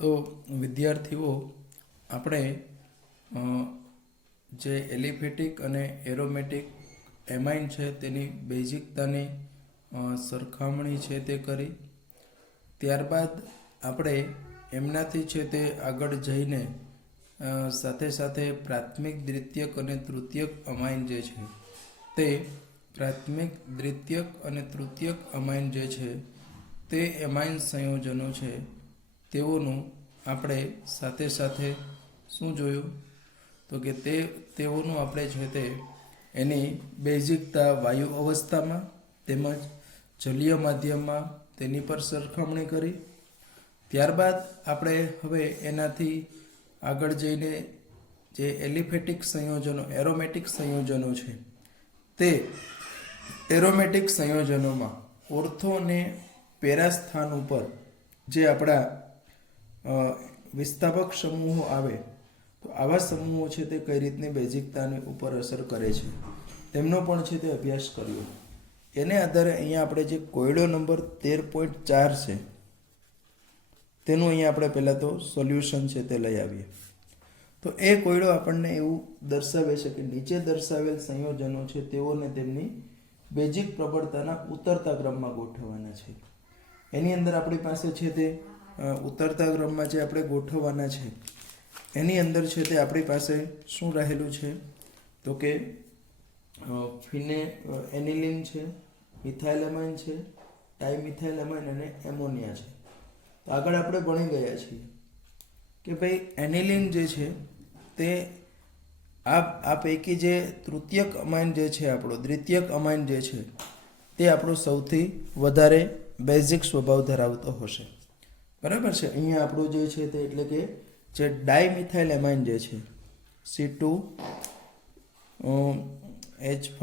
તો વિદ્યાર્થીઓ આપણે જે એલિફેટિક અને એરોમેટિક એમાઇન છે તેની બેઝિકતાની સરખામણી છે તે કરી. ત્યારબાદ આપણે એમનાથી છે તે આગળ જઈને સાથે સાથે પ્રાથમિક, દ્વિતીયક અને તૃતીયક અમાઇન જે છે તે પ્રાથમિક, દ્વિતીયક અને તૃતીયક અમાઇન જે છે તે એમાઇન સંયોજનો છે તેઓનું આપણે સાથે સાથે શું જોયું તો કે તેઓનું આપણે છે તે એની બેઝિકતા વાયુ અવસ્થામાં તેમજ જલીય માધ્યમમાં તેની પર સરખામણી કરી. ત્યારબાદ આપણે હવે એનાથી આગળ જઈને જે એલિફેટિક સંયોજનો, એરોમેટિક સંયોજનો છે તે એરોમેટિક સંયોજનોમાં ઓર્થો અને પેરા સ્થાન ઉપર જે આપણા વિસ્થાપક સમૂહો આવે તો આવા સમૂહો છે તે કઈ રીતની બેઝિકતાની ઉપર અસર કરે છે તેમનો પણ છે તે અભ્યાસ કર્યો. એને આધારે અહીંયા આપણે જે કોયડો નંબર 13.4 છે તેનું અહીંયા આપણે પહેલાં તો સોલ્યુશન છે તે લઈ આવીએ. તો એ કોયડો આપણને એવું દર્શાવે છે કે નીચે દર્શાવેલ સંયોજનો છે તેઓને તેમની બેઝિક પ્રબળતાના ઉતરતા ક્રમમાં ગોઠવવાના છે. એની અંદર આપણી પાસે છે તે ઉતરતા ક્રમમાં જે આપણે ગોઠવવાના છે એની અંદર છે તે આપણી પાસે શું રહેલું છે તો કે એનિલિન છે, મિથાઇલેમાઇન છે, ડાયમિથાઇલેમાઇન અને એમોનિયા છે. તો આગળ આપણે ભણી ગયા છીએ કે ભાઈ એનિલિન જે છે તે આ પૈકી જે તૃતીયક અમાઇન જે છે આપણો, દ્વિતીયક અમાઇન જે છે તે આપણો સૌથી વધારે બેઝિક સ્વભાવ ધરાવતો હશે. બરાબર છે. અહીંયા આપણું જે છે તે એટલે કે જે ડાયમિથાઇલ એમાઇન જે છે C2H5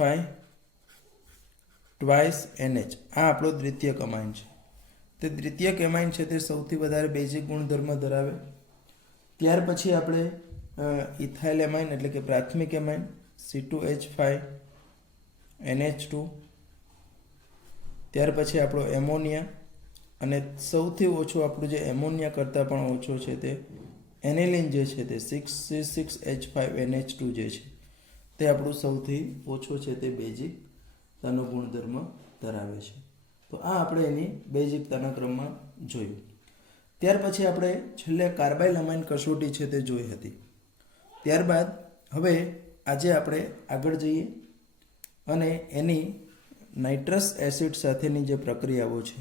ટ્વાઇસ NH આ આપણો દ્વિતીયક અમાઇન છે. તે દ્વિતીયક એમાઇન છે તે સૌથી વધારે બેઝિક ગુણધર્મ ધરાવે. ત્યાર પછી આપણે ઇથાઇલ એમાઇન એટલે કે પ્રાથમિક એમાઇન C2H5 NH2. ત્યાર પછી આપણો એમોનિયા અને સૌથી ઓછો આપણું જે એમોનિયા કરતાં પણ ઓછો છે તે એનિલિન જે છે તે 6C6H5NH2 જે છે તે આપણું સૌથી ઓછો છે તે બેઝિકતાનો ગુણધર્મ ધરાવે છે. તો આ આપણે એની બેઝિકતાના ક્રમમાં જોયું. ત્યાર પછી આપણે છેલ્લે કાર્બાઇલ અમાઇન કસોટી છે તે જોઈ હતી. ત્યારબાદ હવે આજે આપણે આગળ જઈએ અને એની નાઇટ્રસ એસિડ સાથેની જે પ્રક્રિયાઓ છે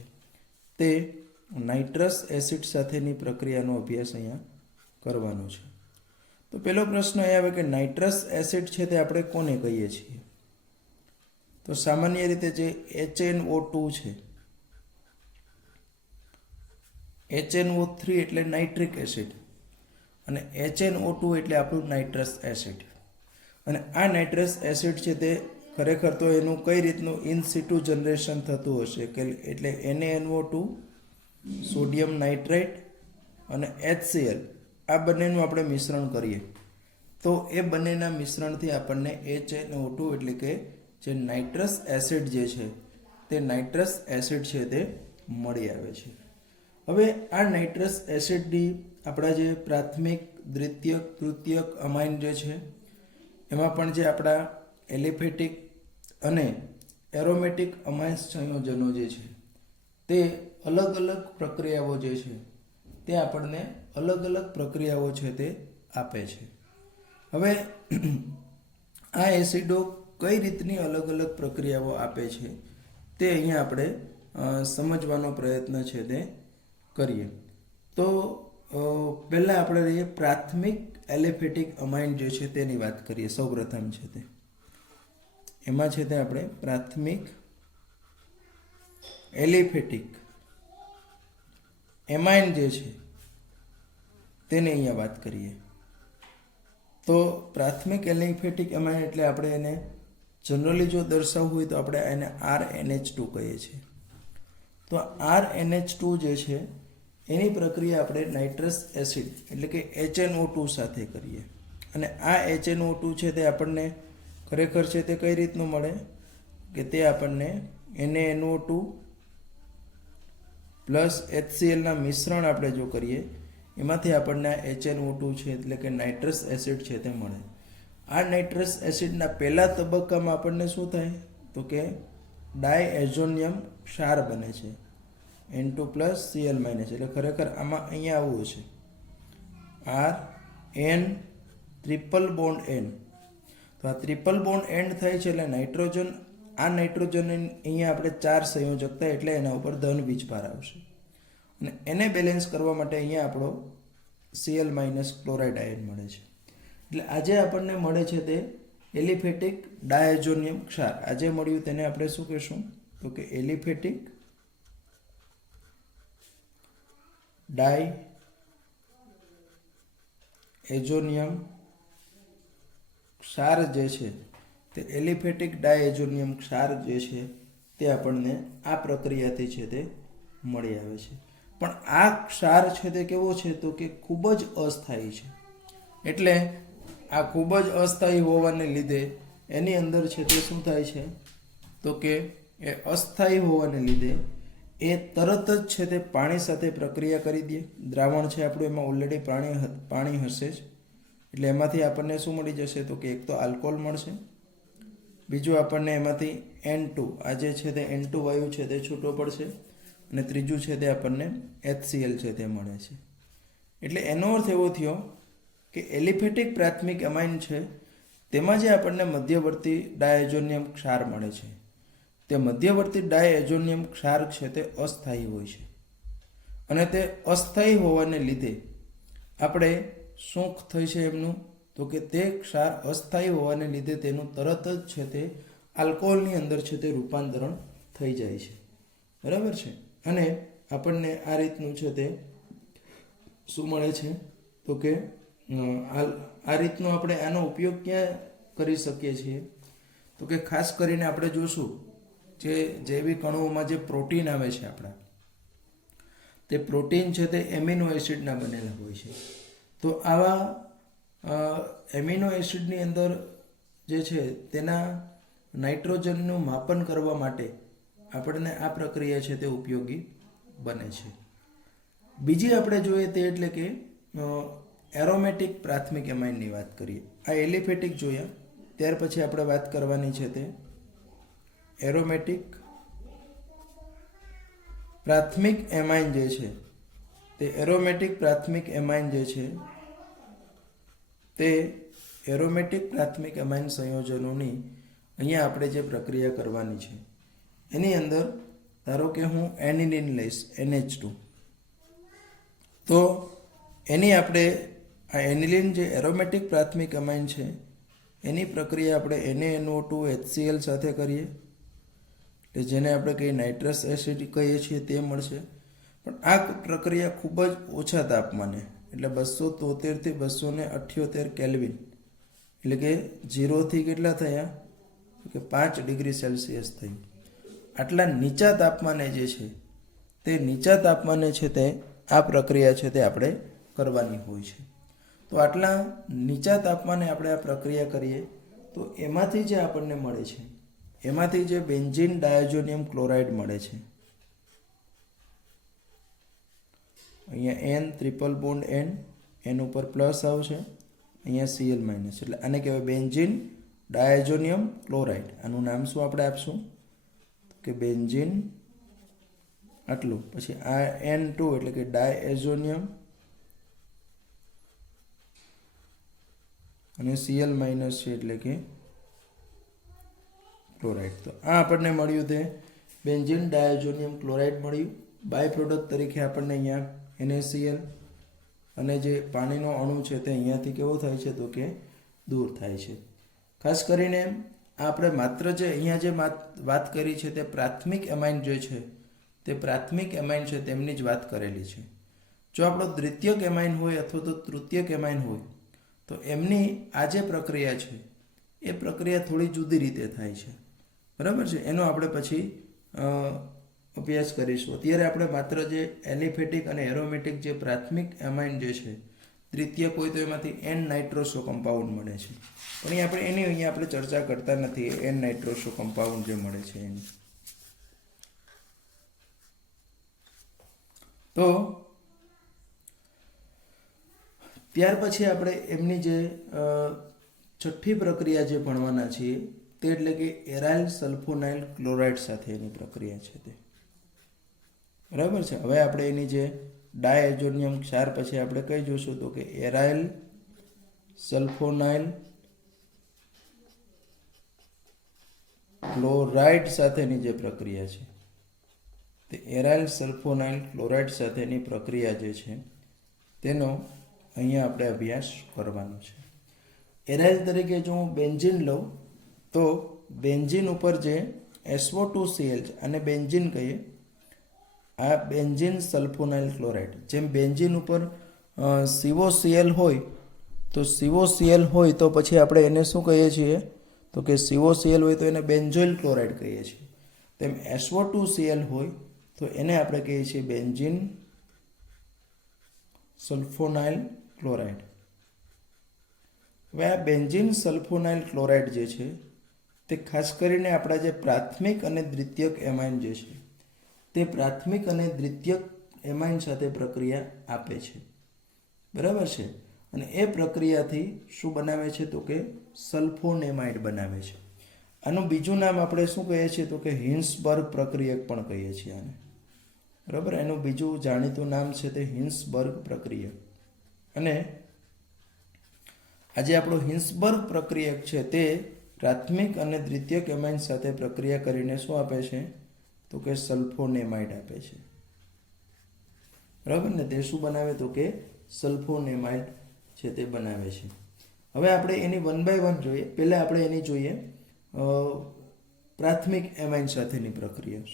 તે નાઇટ્રસ એસિડ સાથેની પ્રક્રિયાનો અભ્યાસ અહીંયા કરવાનો છે. તો પહેલો પ્રશ્ન એ આવે કે નાઇટ્રસ એસિડ છે તે આપણે કોને કહીએ છીએ? તો સામાન્ય રીતે જે HNO2 છે, HNO3 એટલે નાઇટ્રિક એસિડ અને HNO2 એટલે આપણું નાઇટ્રસ એસિડ. અને આ નાઇટ્રસ એસિડ છે તે ખરેખર તો એનું કઈ રીતનું ઇન સિટુ જનરેશન થતું હશે કે એટલે NaNO2, સોડિયમ નાઇટ્રેટ અને HCl આ બંનેનું આપણે મિશ્રણ કરીએ તો એ બંનેના મિશ્રણથી આપણને HNO2 એટલે કે જે નાઇટ્રસ એસિડ જે છે તે નાઇટ્રસ એસિડ છે તે મળી આવે છે. હવે આ નાઇટ્રસ એસિડની આપણા જે પ્રાથમિક, દ્વિતીયક, તૃતીયક અમાઇન જે છે એમાં પણ જે આપણા એલિફેટિક અને એરોમેટિક અમાઇન્સ સંયોજનો જે છે તે અલગ અલગ પ્રક્રિયાઓ જે છે તે આપણને અલગ અલગ પ્રક્રિયાઓ છે તે આપે છે. હવે આ એસિડો કઈ રીતની અલગ અલગ પ્રક્રિયાઓ આપે છે તે અહીંયા આપણે સમજવાનો પ્રયત્ન છે તે કરીએ. તો પહેલાં આપણે રહીએ પ્રાથમિક એલિફેટિક અમાઇન જે છે તેની વાત કરીએ. સૌપ્રથમ છે તે એમાં છે તે આપણે પ્રાથમિક એલિફેટિક એમાઇન જે છે તેને અહીંયા વાત કરીએ. તો પ્રાથમિક એલિફેટિક એમાઇન એટલે આપણે એને જનરલી જો દર્શાવવું હોય તો આપણે એને RNH2 કહીએ છીએ. તો RNH2 જે છે એની પ્રક્રિયા આપણે નાઇટ્રસ એસિડ એટલે કે HNO2 સાથે કરીએ. અને આ HNO2 છે તે આપણને ખરેખર છે તે કઈ રીતનું મળે કે તે આપણને NaNO2 પ્લસ HClના મિશ્રણ આપણે જો કરીએ એમાંથી આપણને HNO2 છે એટલે કે નાઇટ્રસ એસિડ છે તે મળે. આ નાઇટ્રસ એસિડના પહેલા તબક્કામાં આપણને શું થાય તો કે ડાયએઝોનિયમ ક્ષાર બને છે N2 + Cl- એટલે ખરેખર આમાં અહીંયા આવું છે R N triple bond N. તો આ ટ્રિપલ બોન્ડ એન્ડ થાય છે એટલે નાઇટ્રોજન, આ નાઇટ્રોજન અહીંયા આપણે 4 સંયોજકતા એટલે એના ઉપર ધન વીજભાર આવશે અને એને બેલેન્સ કરવા માટે અહીંયા આપણો Cl- ક્લોરાઇડ આયન મળે છે. એટલે આજે આપણને મળે છે તે એલિફેટિક ડાયઝોનિયમ ક્ષાર. આજે મળ્યું તેને આપણે શું કહેશું તો કે એલિફેટિક ડાયએઝોનિયમ ક્ષાર જે છે તે એલિફેટિક ડાયએઝોનિયમ ક્ષાર જે છે તે આપણને આ પ્રક્રિયાથી છે તે મળી આવે છે. પણ આ ક્ષાર છે તે કેવો છે તો કે ખૂબ જ અસ્થાયી છે. એટલે આ ખૂબ જ અસ્થાયી હોવાને લીધે એની અંદર છે તે શું થાય છે તો કે એ અસ્થાયી હોવાને લીધે એ તરત જ છે તે પાણી સાથે પ્રક્રિયા કરી દે. દ્રાવણ છે આપણું એમાં ઓલરેડી પાણી હશે જ, એટલે એમાંથી આપણને શું મળી જશે તો કે એક તો આલ્કોહોલ મળશે, બીજું આપણને એમાંથી N2 આ જે છે તે N2 વાયુ છે તે છૂટો પડશે અને ત્રીજું છે તે આપણને HCl છે તે મળે છે. એટલે એનો અર્થ એવો થયો કે એલિફેટિક પ્રાથમિક એમાઇન છે તેમાં જે આપણને મધ્યવર્તી ડાયએઝોનિયમ ક્ષાર મળે છે તે મધ્યવર્તી ડાયએઝોનિયમ ક્ષાર છે તે અસ્થાયી હોય છે અને તે અસ્થાયી હોવાને લીધે આપણે શું થઈ છે એમનું તો કે તે ક્ષાર અસ્થાયી હોવાને લીધે તેનું તરત જ છે તે આલ્કોહોલની અંદર છે તે રૂપાંતરણ થઈ જાય છે. બરાબર છે. અને આપણને આ રીતનું છે તે શું મળે છે તો કે આ રીતનો આપણે આનો ઉપયોગ ક્યાં કરી શકીએ છીએ તો કે ખાસ કરીને આપણે જોશું જે જૈવિક અણુઓમાં જે પ્રોટીન આવે છે આપણા, તે પ્રોટીન છે તે એમિનો એસિડના બનેલા હોય છે. તો આવા એમિનો એસિડની અંદર જે છે તેના નાઇટ્રોજનનું માપન કરવા માટે આપણને આ પ્રક્રિયા છે તે ઉપયોગી બને છે. બીજી આપણે જોઈએ તે એટલે કે એરોમેટિક પ્રાથમિક એમાઇનની વાત કરીએ. આ એલિફેટિક જોયા, ત્યાર પછી આપણે વાત કરવાની છે તે એરોમેટિક પ્રાથમિક એમાઇન જે છે તે એરોમેટિક પ્રાથમિક એમાઇન જે છે તે એરોમેટિક પ્રાથમિક એમાઇન સંયોજનોની અહીંયા આપણે જે પ્રક્રિયા કરવાની છે એની અંદર ધારો કે હું એનિલિન લઈશ NH2, તો એની આપણે આ એનિલિન જે એરોમેટિક પ્રાથમિક એમાઇન છે એની પ્રક્રિયા આપણે NaNO2 HCl સાથે કરીએ એટલે જેને આપણે કહીએ નાઇટ્રસ એસિડ કહીએ છીએ તે મળશે. પણ આ પ્રક્રિયા ખૂબ જ ઓછા તાપમાને એટલે 273 થી 278 કેલ્વિન એટલે કે 0 થી કેટલા થયા કે 5 ડિગ્રી સેલ્સિયસ થયું. આટલા નીચા તાપમાને જે છે તે નીચા તાપમાને છે તે આ પ્રક્રિયા છે તે આપણે કરવાની હોય છે. તો આટલા નીચા તાપમાને આપણે આ પ્રક્રિયા કરીએ તો એમાંથી જે આપણને મળે છે એમાંથી જે બેન્ઝીન ડાયઝોનિયમ ક્લોરાઇડ મળે છે, અહીંયા N ટ્રિપલ બોન્ડ N ઉપર પ્લસ આવશે, અહીંયા Cl-, એટલે આને કહેવાય બેન્ઝીન ડાયઝોનિયમ ક્લોરાઇડ. આનું નામ શું આપણે આપશું કે બેન્ઝીન આટલું, પછી આ N2 એટલે કે ડાયએઝોનિયમ અને Cl- છે એટલે કે ક્લોરાઇડ. તો આ આપણને મળ્યું તે બેન્ઝીન ડાયઝોનિયમ ક્લોરાઇડ મળ્યું. બાય પ્રોડક્ટ તરીકે આપણને અહીંયા NaCl અને જે પાણીનો અણુ છે તે અહીંયાથી કેવો થાય છે તો કે દૂર થાય છે. ખાસ કરીને આપણે માત્ર જે અહીંયા જે વાત કરી છે તે પ્રાથમિક એમાઇન જે છે તે પ્રાથમિક એમાઇન છે તેમની જ વાત કરેલી છે. જો આપણો દ્વિતીયક એમાઇન હોય અથવા તો તૃતીયક એમાઇન હોય તો એમની આ જે પ્રક્રિયા છે એ પ્રક્રિયા થોડી જુદી રીતે થાય છે. બરાબર છે. એનો આપણે પછી અભ્યાસ કરીશું. અત્યારે આપણે માત્ર જે એલિફેટિક અને એરોમેટિક જે પ્રાથમિક એમાઇન જે છે દ્વિતીયક હોય તો એમાંથી N નાઇટ્રોસો કમ્પાઉન્ડ મળે છે, પણ અહીંયા આપણે ચર્ચા કરતા નથી N નાઇટ્રોસો કમ્પાઉન્ડ જે મળે છે એની. તો ત્યાર પછી આપણે એમની જે છઠ્ઠી પ્રક્રિયા જે ભણવાના છીએ તે એટલે કે એરાઇલ સલ્ફોનાઇલ ક્લોરાઇડ સાથેની પ્રક્રિયા છે તે બરાબર છે. હવે આપણે એની જે ડાયએઝોનિયમ ક્ષાર પછી આપણે કઈ જોશું તો કે એરાઇલ સલ્ફોનાઇલ ક્લોરાઇડ સાથેની જે પ્રક્રિયા છે તે એરાઇલ સલ્ફોનાઇલ ક્લોરાઇડ સાથેની પ્રક્રિયા જે છે તેનો અહીંયા આપણે અભ્યાસ કરવાનો છે. એરાઇલ તરીકે જો હું બેન્ઝીન લઉં તો બેન્ઝીન ઉપર જે SO2Cl છે અને બેન્ઝીન કહીએ, આ બેન્ઝીન સલ્ફોનાઇલ ક્લોરાઇડ. જેમ બેન્ઝીન ઉપર COCl હોય તો COCl હોય તો પછી આપણે એને શું કહીએ છીએ તો કે COCl હોય તો એને બેન્ઝોઇલ ક્લોરાઇડ કહીએ છીએ. તેમ SO2Cl હોય તો એને આપણે કહીએ છીએ બેન્ઝીન સલ્ફોનાઇલ ક્લોરાઇડ. હવે આ બેન્ઝીન સલ્ફોનાઇલ ક્લોરાઇડ જે છે તે ખાસ કરીને આપણા જે પ્રાથમિક અને દ્વિતીયક એમાઇન જે છે તે પ્રાથમિક અને દ્વિતીયક એમાઇન સાથે પ્રક્રિયા આપે છે બરાબર છે. અને એ પ્રક્રિયાથી શું બનાવે છે તો કે સલ્ફોનેમાઇડ બનાવે છે. આનું બીજું નામ આપણે શું કહીએ છીએ તો કે હિન્સબર્ગ પ્રક્રિયક પણ કહીએ છીએ આને બરાબર. એનું બીજું જાણીતું નામ છે તે હિન્સબર્ગ પ્રક્રિયક. અને આજે આપણો હિન્સબર્ગ પ્રક્રિયક છે તે પ્રાથમિક અને દ્વિતીયક એમાઇન સાથે પ્રક્રિયા કરીને શું આપે છે તો કે સલ્ફોનેમાઇડ આપે છે બરાબર ને. તે શું બનાવે તો કે સલ્ફોનેમાઇડ છે તે બનાવે છે. હવે આપણે એની 1 by 1 જોઈએ. પહેલાં આપણે એની જોઈએ પ્રાથમિક એમાઇન સાથેની પ્રક્રિયા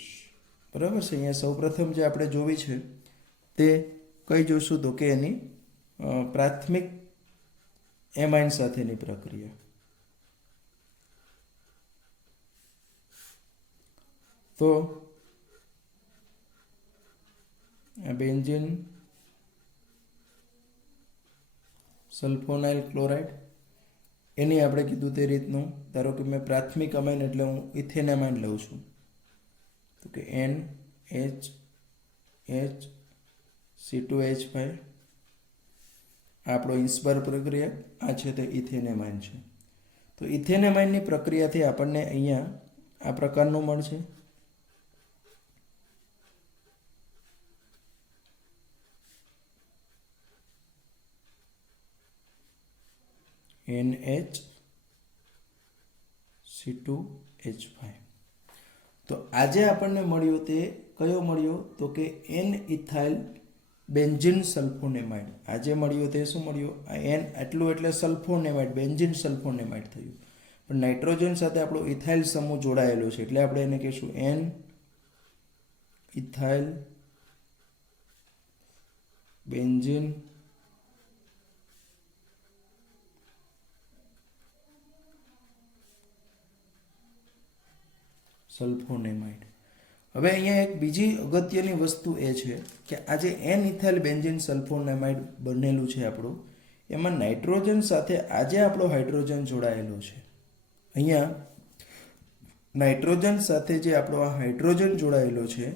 બરાબર છે. અહીંયા સૌપ્રથમ જે આપણે જોવી છે તે કઈ જોઈશું તો કે એની પ્રાથમિક એમાઇન સાથેની પ્રક્રિયા. તો બેન્ઝીન સલ્ફોનાઇલ ક્લોરાઇડ એની આપણે કીધું તે રીતનું, ધારો કે મેં પ્રાથમિક અમાઇન એટલે હું ઇથેનેમાઇન લઉં છું તો કે NHC2H5 આપણો હિન્સબર્ગ પ્રક્રિયા. આ છે તે ઇથેનેમાઇન છે. તો ઇથેનેમાઇનની પ્રક્રિયાથી આપણને અહીંયા આ પ્રકારનું મળશે NHC2H5. તો આજે આપણને મળ્યું તે કયો મળ્યો તો કે N-ઇથાઇલ બેન્ઝીન સલ્ફોનેમાઇડ. આજે મળ્યો તે શું મળ્યો આ N એટલું એટલે સલ્ફોનેમાઇડ બેન્ઝીન સલ્ફોનેમાઇડ થયું. પણ નાઇટ્રોજન સાથે આપણો ઇથાઇલ સમૂહ જોડાયેલો છે એટલે આપણે એને કહીશું N-ઇથાઇલ બેન્ઝીન સલ્ફોનેમાઇડ. હવે અહીંયા એક બીજી અગત્યની વસ્તુ એ છે કે આ જે N-ઇથાઇલ બેન્ઝીન સલ્ફોનેમાઇડ બનેલું છે આપણું, એમાં નાઇટ્રોજન સાથે આજે આપણો હાઇડ્રોજન જોડાયેલો છે. અહીંયા નાઇટ્રોજન સાથે જે આપણો આ હાઇડ્રોજન જોડાયેલો છે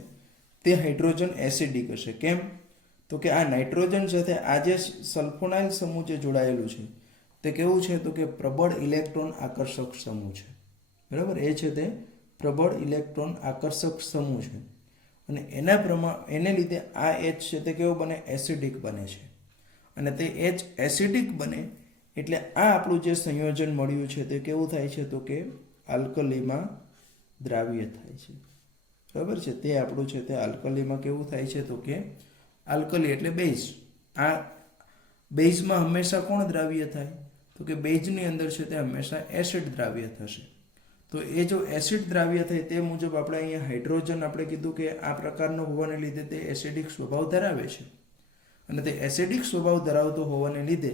તે હાઇડ્રોજન એસિડિક હશે. કેમ તો કે આ નાઇટ્રોજન સાથે આ જે સલ્ફોનાઇલ સમૂહ જે જોડાયેલું છે તે કેવું છે તો કે પ્રબળ ઇલેક્ટ્રોન આકર્ષક સમૂહ છે બરાબર. એ છે તે પ્રબળ ઇલેક્ટ્રોન આકર્ષક સમૂહ છે અને એને લીધે આ H છે તે કેવું બને એસિડિક બને છે. અને તે H એસિડિક બને એટલે આ આપણું જે સંયોજન મળ્યું છે તે કેવું થાય છે તો કે આલ્કલીમાં દ્રાવ્ય થાય છે બરાબર છે. તે આપણું છે તે આલ્કલીમાં કેવું થાય છે તો કે આલ્કલી એટલે બેઝ. આ બેઝમાં હંમેશા કોણ દ્રાવ્ય થાય તો કે બેઝની અંદર છે તે હંમેશા એસિડ દ્રાવ્ય થશે. તો એ જો એસિડ દ્રાવ્ય થાય તે મુજબ આપણે અહીંયા હાઇડ્રોજન આપણે કીધું કે આ પ્રકારનો હોવાને લીધે તે એસિડિક સ્વભાવ ધરાવે છે. અને તે એસિડિક સ્વભાવ ધરાવતો હોવાને લીધે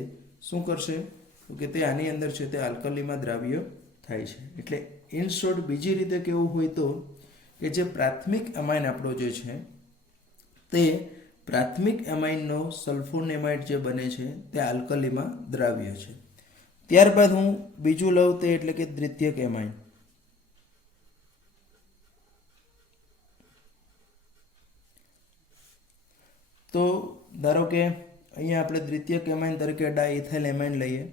શું કરશે તો કે તે આની અંદર છે તે આલ્કલીમાં દ્રાવ્ય થાય છે. એટલે ઇન શોર્ટ બીજી રીતે કેવું હોય તો કે જે પ્રાથમિક એમાઇન આપણો જે છે તે પ્રાથમિક એમાઇનનો સલ્ફોનેમાઇડ જે બને છે તે આલ્કલીમાં દ્રાવ્ય છે. ત્યારબાદ હું બીજું લઉં તે એટલે કે દ્વિતીયક એમાઇન. તો ધારો કે અહીંયા આપણે દ્વિતીયક એમાઇન તરીકે ડાઇથાઇલ એમાઇન લઈએ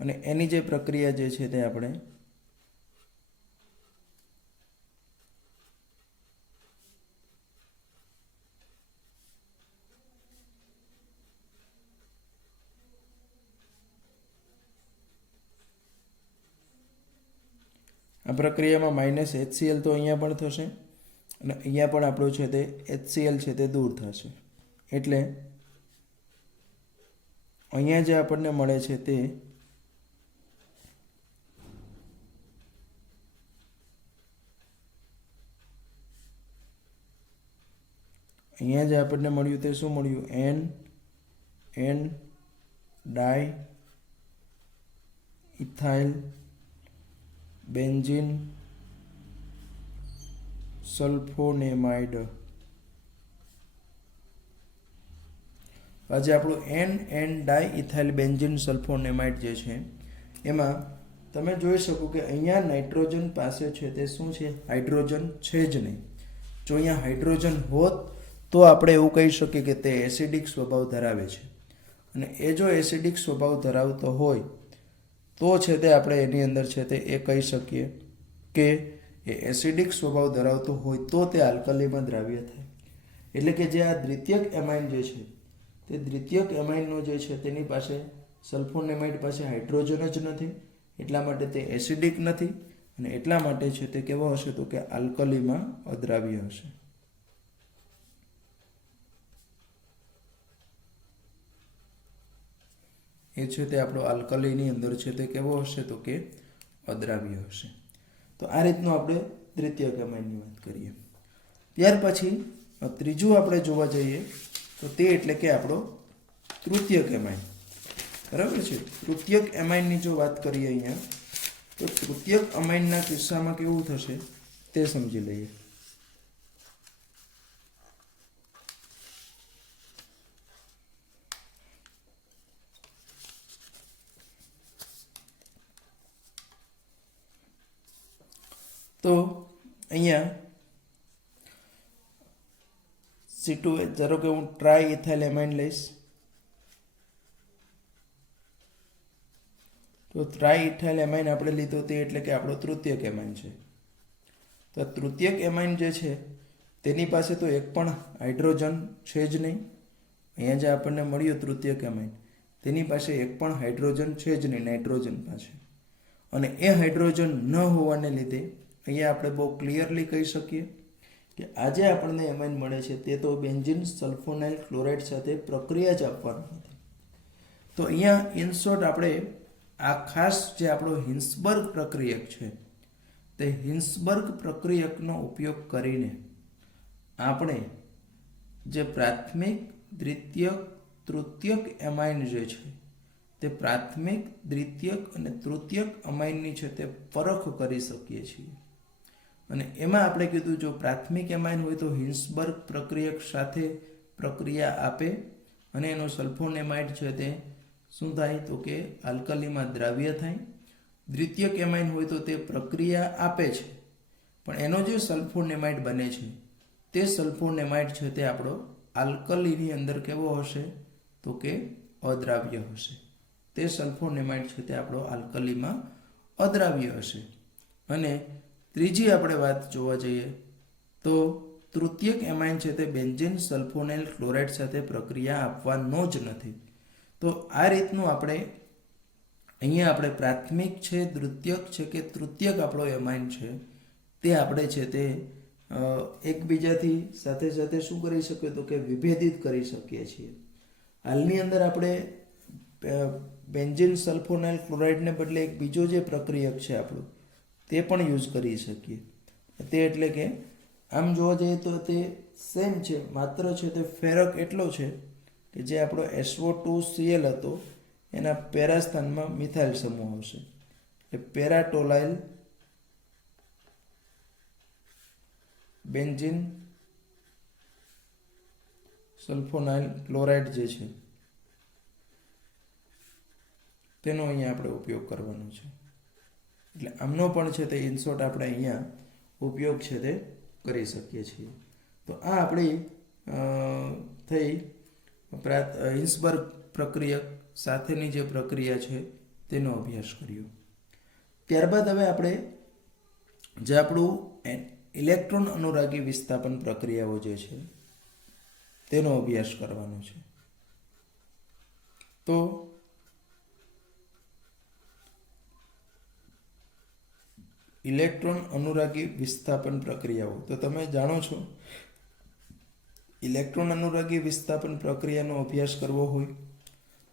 અને એની જે પ્રક્રિયા જે છે તે આપણે આ પ્રક્રિયામાં -HCl તો અહીંયા પણ થશે અને અહીંયા પણ આપણું છે તે HCl છે તે દૂર થશે, એટલે અહીંયા જે આપણને મળે છે તે અહીંયા જે આપણને મળ્યું તે શું મળ્યું? N ડાઈ ઇથાઇલ બેન્ઝીન સલ્ફોનેમાઇડ. આજે આપણું N ડાઈ ઇથાઇલ બેન્ઝીન સલ્ફોનેમાઇડ જે છે એમાં તમે જોઈ શકો કે અહીંયા નાઇટ્રોજન પાસે છે તે શું છે? હાઇડ્રોજન છે જ નહીં. જો અહીંયા હાઇડ્રોજન હોત તો આપણે એવું કહી શકીએ કે તે એસિડિક સ્વભાવ ધરાવે છે, અને એ જો એસિડિક સ્વભાવ ધરાવતો હોય તો છે તે આપણે એની અંદર છે તે એ કહી શકીએ કે એ એસિડિક સ્વભાવ ધરાવતો હોય તો તે આલ્કલીમાં દ્રાવ્ય થાય. એટલે કે જે આ દ્વિતીયક એમાઇન જે છે તે દ્વિતીયક એમાઇનનો જે છે તેની પાસે સલ્ફોનેમાઇડ પાસે હાઇડ્રોજન જ નથી, એટલા માટે તે એસિડિક નથી, અને એટલા માટે છે તે કેવો હશે? તો કે આલ્કલીમાં અદ્રાવ્ય હશે. એ છે તે આપણો આલ્કલીની અંદર છે તે કેવો હશે? તો કે અદ્રાવ્ય હશે. તો આ રીતનું આપણે દ્વિતીયક એમાઇનની વાત કરીએ. ત્યાર પછી ત્રીજું આપણે જોવા જઈએ તો તે એટલે કે આપણો તૃતીયક એમાઇન. બરાબર છે? તૃતીયક એમાઇનની જો વાત કરીએ અહીંયા, તો તૃતીયક એમાઇનના કિસ્સામાં કેવું થશે તે સમજી લઈએ. તો અહીંયા C2H, ધારો કે હું ટ્રાય ઇથાઇલ એમાઇન લઈશ, તો ટ્રાય ઇથાઇલ એમાઇન આપણે લીધો તે એટલે કે આપણો તૃતીયક એમાઇન છે. તો તૃતીયક એમાઇન જે છે તેની પાસે તો એક પણ હાઇડ્રોજન છે જ નહીં. અહીંયા જે આપણને મળ્યું તૃતીયક એમાઇન તેની પાસે એક પણ હાઇડ્રોજન છે જ નહીં, નાઇટ્રોજન પાસે. અને એ હાઇડ્રોજન ન હોવાને લીધે અહીંયા આપણે બહુ ક્લિયરલી કહી શકીએ કે આજે આપણને એમાઇન મળે છે તે તો બેન્ઝીન સલ્ફોનાઇલ ક્લોરાઇડ સાથે પ્રક્રિયા જ આપવાની નથી. તો અહીંયા ઇન શોર્ટ આપણે આ ખાસ જે આપણો હિન્સબર્ગ પ્રક્રિયક છે તે હિન્સબર્ગ પ્રક્રિયકનો ઉપયોગ કરીને આપણે જે પ્રાથમિક, દ્વિતીયક, તૃતીયક એમાઇન જે છે તે પ્રાથમિક, દ્વિતીયક અને તૃતીયક એમાઇનની છે તે પરખ કરી શકીએ છીએ. અને એમાં આપણે કીધું જો પ્રાથમિક એમાઇન હોય તો હિન્સબર્ગ પ્રક્રિયક સાથે પ્રક્રિયા આપે અને એનો સલ્ફોનેમાઇડ છે તે શું થાય? તો કે આલ્કલીમાં દ્રાવ્ય થાય. દ્વિતીયક એમાઇન હોય તો તે પ્રક્રિયા આપે છે પણ એનો જે સલ્ફોનેમાઇડ બને છે તે સલ્ફોનેમાઇડ છે તે આપણો આલ્કલીની અંદર કેવો હશે? તો કે અદ્રાવ્ય હશે. તે સલ્ફોનેમાઇડ છે તે આપણો આલ્કલીમાં અદ્રાવ્ય હશે. અને ત્રીજી આપણે વાત જોવા જઈએ તો તૃતીયક એમાઇન છે તે બેન્ઝીન સલ્ફોનાઇલ ક્લોરાઇડ સાથે પ્રક્રિયા આપવાનો જ નથી. તો આ રીતનું આપણે અહીંયા આપણે પ્રાથમિક છે, દ્વિતીયક છે કે તૃતીયક આપણો એમાઇન છે તે આપણે છે તે એકબીજાથી સાથે સાથે શું કરી શકીએ? તો કે વિભેદિત કરી શકીએ છીએ. હાલની અંદર આપણે બેન્ઝીન સલ્ફોનાઇલ ક્લોરાઇડને બદલે એક બીજો જે પ્રક્રિયક છે આપણો તે પણ યુઝ કરી શકીએ. તે એટલે કે આમ જોવા જઈએ તો તે સેમ છે, માત્ર છે તે ફેરક એટલો છે કે જે આપણો SO2Cl હતો એના પેરા સ્થાનમાં મિથાઇલ સમૂહ આવશે, એટલે પેરાટોલાઇલ બેન્ઝીન સલ્ફોનાઇલ ક્લોરાઇડ જે છે તેનો અહીંયા આપણે ઉપયોગ કરવાનો છે. એટલે આમનો પણ છે તે ઇનશોર્ટ આપણે અહીંયા ઉપયોગ છે તે કરી શકીએ છીએ. તો આ આપણી થઈ હિન્સબર્ગ પ્રક્રિયક સાથેની જે પ્રક્રિયા છે તેનો અભ્યાસ કર્યો. ત્યારબાદ હવે આપણે જે આપણું ઇલેક્ટ્રોન અનુરાગી વિસ્થાપન પ્રક્રિયાઓ જે છે તેનો અભ્યાસ કરવાનો છે. તો ઇલેક્ટ્રોન અનુરાગી વિસ્થાપન પ્રક્રિયાઓ, તો તમે જાણો છો ઇલેક્ટ્રોન અનુરાગી વિસ્થાપન પ્રક્રિયાનો અભ્યાસ કરવો હોય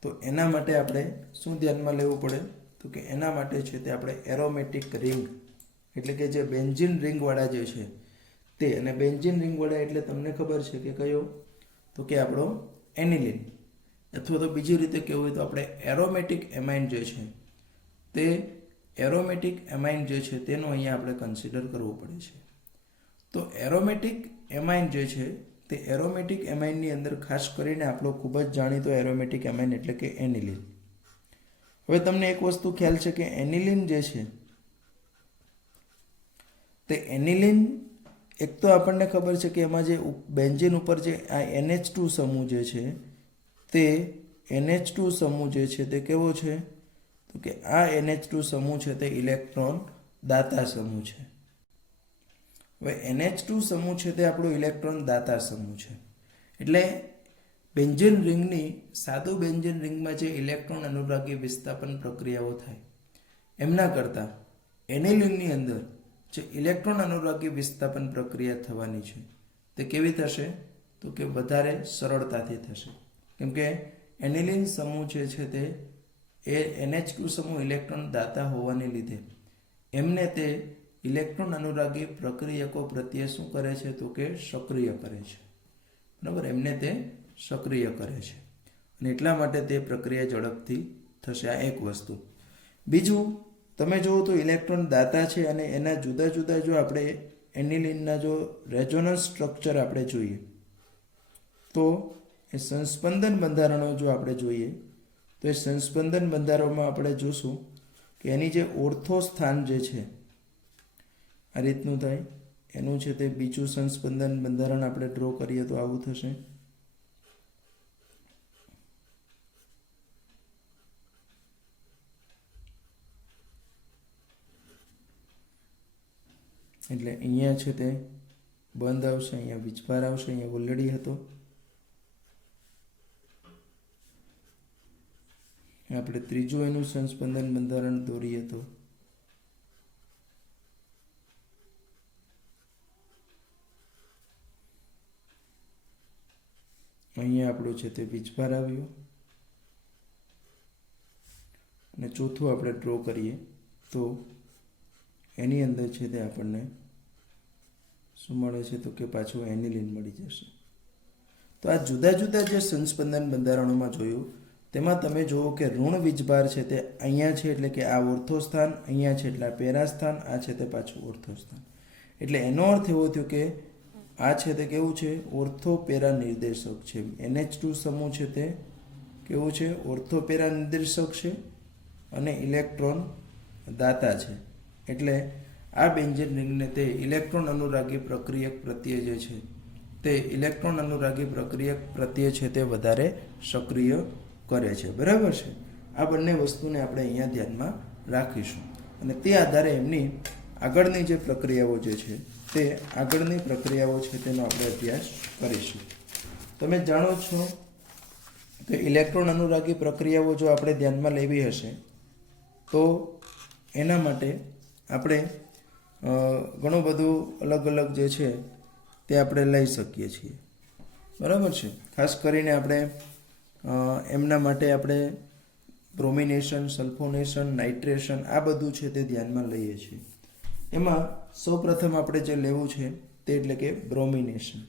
તો એના માટે આપણે શું ધ્યાનમાં લેવું પડે, તો કે એના માટે છે તે આપણે એરોમેટિક રિંગ એટલે કે જે બેન્ઝીન રિંગવાળા જે છે તે, અને બેન્ઝીન રિંગવાળા એટલે તમને ખબર છે કે કયો, તો કે આપણો એનિલિન, અથવા તો બીજી રીતે કહેવું હોય તો આપણે એરોમેટિક એમાઇન જે છે તે એરોમેટિક એમાઇન જે છે તેનો અહીંયા આપણે કન્સિડર કરવું પડે છે. તો એરોમેટિક એમાઇન જે છે તે એરોમેટિક એમાઇનની અંદર ખાસ કરીને આપણો ખૂબ જ જાણીતો એરોમેટિક એમાઇન એટલે કે એનિલિન. હવે તમને એક વસ્તુ ખ્યાલ છે કે એનિલિન જે છે તે એનિલિન એક તો આપણને ખબર છે કે એમાં જે બેન્ઝીન ઉપર જે આ NH2 સમૂહ જે છે તે NH2 સમૂહ જે છે તે કેવો છે, તો કે આ NH2 સમૂહ છે તે ઇલેક્ટ્રોન દાતા સમૂહ છે. હવે NH2 સમૂહ છે તે આપણો ઇલેક્ટ્રોન દાતા સમૂહ છે. એટલે બેન્ઝીન રિંગની સાદું બેન્ઝીન રિંગમાં જે ઇલેક્ટ્રોન અનુરાગી વિસ્થાપન પ્રક્રિયાઓ થાય એમના કરતાં એનિલિનની અંદર જે ઇલેક્ટ્રોન અનુરાગી વિસ્થાપન પ્રક્રિયા થવાની છે તે કેવી થશે, તો કે વધારે સરળતાથી થશે. કેમ કે એનિલિન સમૂહ જે છે તે એ NH2 સમૂહ ઇલેક્ટ્રોન દાતા હોવાને લીધે એમને તે ઇલેક્ટ્રોન અનુરાગી પ્રક્રિયકો પ્રત્યે શું કરે છે, તો કે સક્રિય કરે છે. બરાબર, એમને તે સક્રિય કરે છે અને એટલા માટે તે પ્રક્રિયા ઝડપથી થશે. આ એક વસ્તુ. બીજું, તમે જુઓ તો ઇલેક્ટ્રોન દાતા છે અને એના જુદા જુદા જો આપણે એનિલિનના જો રેઝોનન્સ સ્ટ્રક્ચર આપણે જોઈએ તો એ સંસ્પંદન બંધારણો જો આપણે જોઈએ તો એ સંસ્પંદન બંધારણમાં આપણે જોશું કે એની જે ઓર્થો સ્થાન જે છે આ રીતનું થાય, એનું છે તે બીજું સંસ્પંદન બંધારણ આપણે ડ્રો કરીએ તો આવું થશે. એટલે અહીંયા છે તે બંધ આવશે, અહીંયા વીજભાર આવશે, અહીંયા ઓલરેડી હતો. આપણે ત્રીજું એનું સંસ્પંદન બંધારણ દોરીએ તો અહીંયા આપણું છે તે વીજભાર આવ્યો, અને ચોથું આપણે ડ્રો કરીએ તો એની અંદર છે તે આપણને શું મળે છે, તો કે પાછું એનિલિન મળી જશે. તો આ જુદા જુદા જે સંસ્પંદન બંધારણોમાં જોયું તેમાં તમે જુઓ કે ઋણ વીજભાર છે તે અહીંયા છે એટલે કે આ ઓર્થો સ્થાન, અહીંયા છે એટલે આ પેરા સ્થાન, આ છે તે પાછું ઓર્થો સ્થાન. એટલે એનો અર્થ એવો થયો કે આ છે તે કેવું છે, ઓર્થો પેરા નિર્દેશક છે. NH2 સમૂહ છે તે કેવું છે, ઓર્થો પેરા નિર્દેશક છે અને ઇલેક્ટ્રોન દાતા છે. એટલે આ બેન્ઝીન રિંગને તે ઇલેક્ટ્રોન અનુરાગી પ્રક્રિયક પ્રત્યે જે છે તે ઇલેક્ટ્રોન અનુરાગી પ્રક્રિયક પ્રત્યે છે તે વધારે સક્રિય કરે છે. બરાબર છે. આ બંને વસ્તુને આપણે અહીંયા ધ્યાનમાં રાખીશું અને તે આધારે એમની આગળની જે પ્રક્રિયાઓ જે છે તે આગળની પ્રક્રિયાઓ છે તેનો આપણે અભ્યાસ કરીશું. તમે જાણો છો કે ઇલેક્ટ્રોન અનુરાગી પ્રક્રિયાઓ જો આપણે ધ્યાનમાં લેવી હશે તો એના માટે આપણે ઘણું બધું અલગ અલગ જે છે તે આપણે લઈ શકીએ છીએ. બરાબર છે. ખાસ કરીને આપણે એમના માટે આપણે બ્રોમિનેશન, સલ્ફોનેશન, નાઇટ્રેશન આ બધું છે તે ધ્યાનમાં લઈએ છીએ. એમાં સૌપ્રથમ આપણે જે લેવું છે તે એટલે કે બ્રોમિનેશન.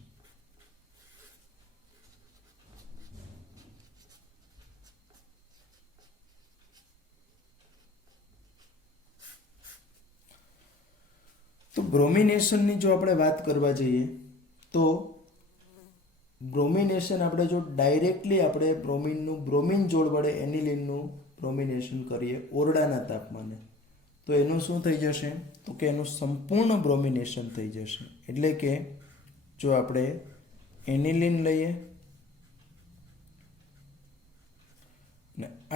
તો બ્રોમિનેશનની જો આપણે વાત કરવા જઈએ તો બ્રોમિનેશન આપણે જો ડાયરેક્ટલી આપણે બ્રોમિન જોડ વડે એનિલિનનું બ્રોમિનેશન કરીએ ઓરડાના તાપમાને તો એનું શું થઈ જશે, તો કે એનું સંપૂર્ણ બ્રોમિનેશન થઈ જશે. એટલે કે જો આપણે એનિલિન લઈએ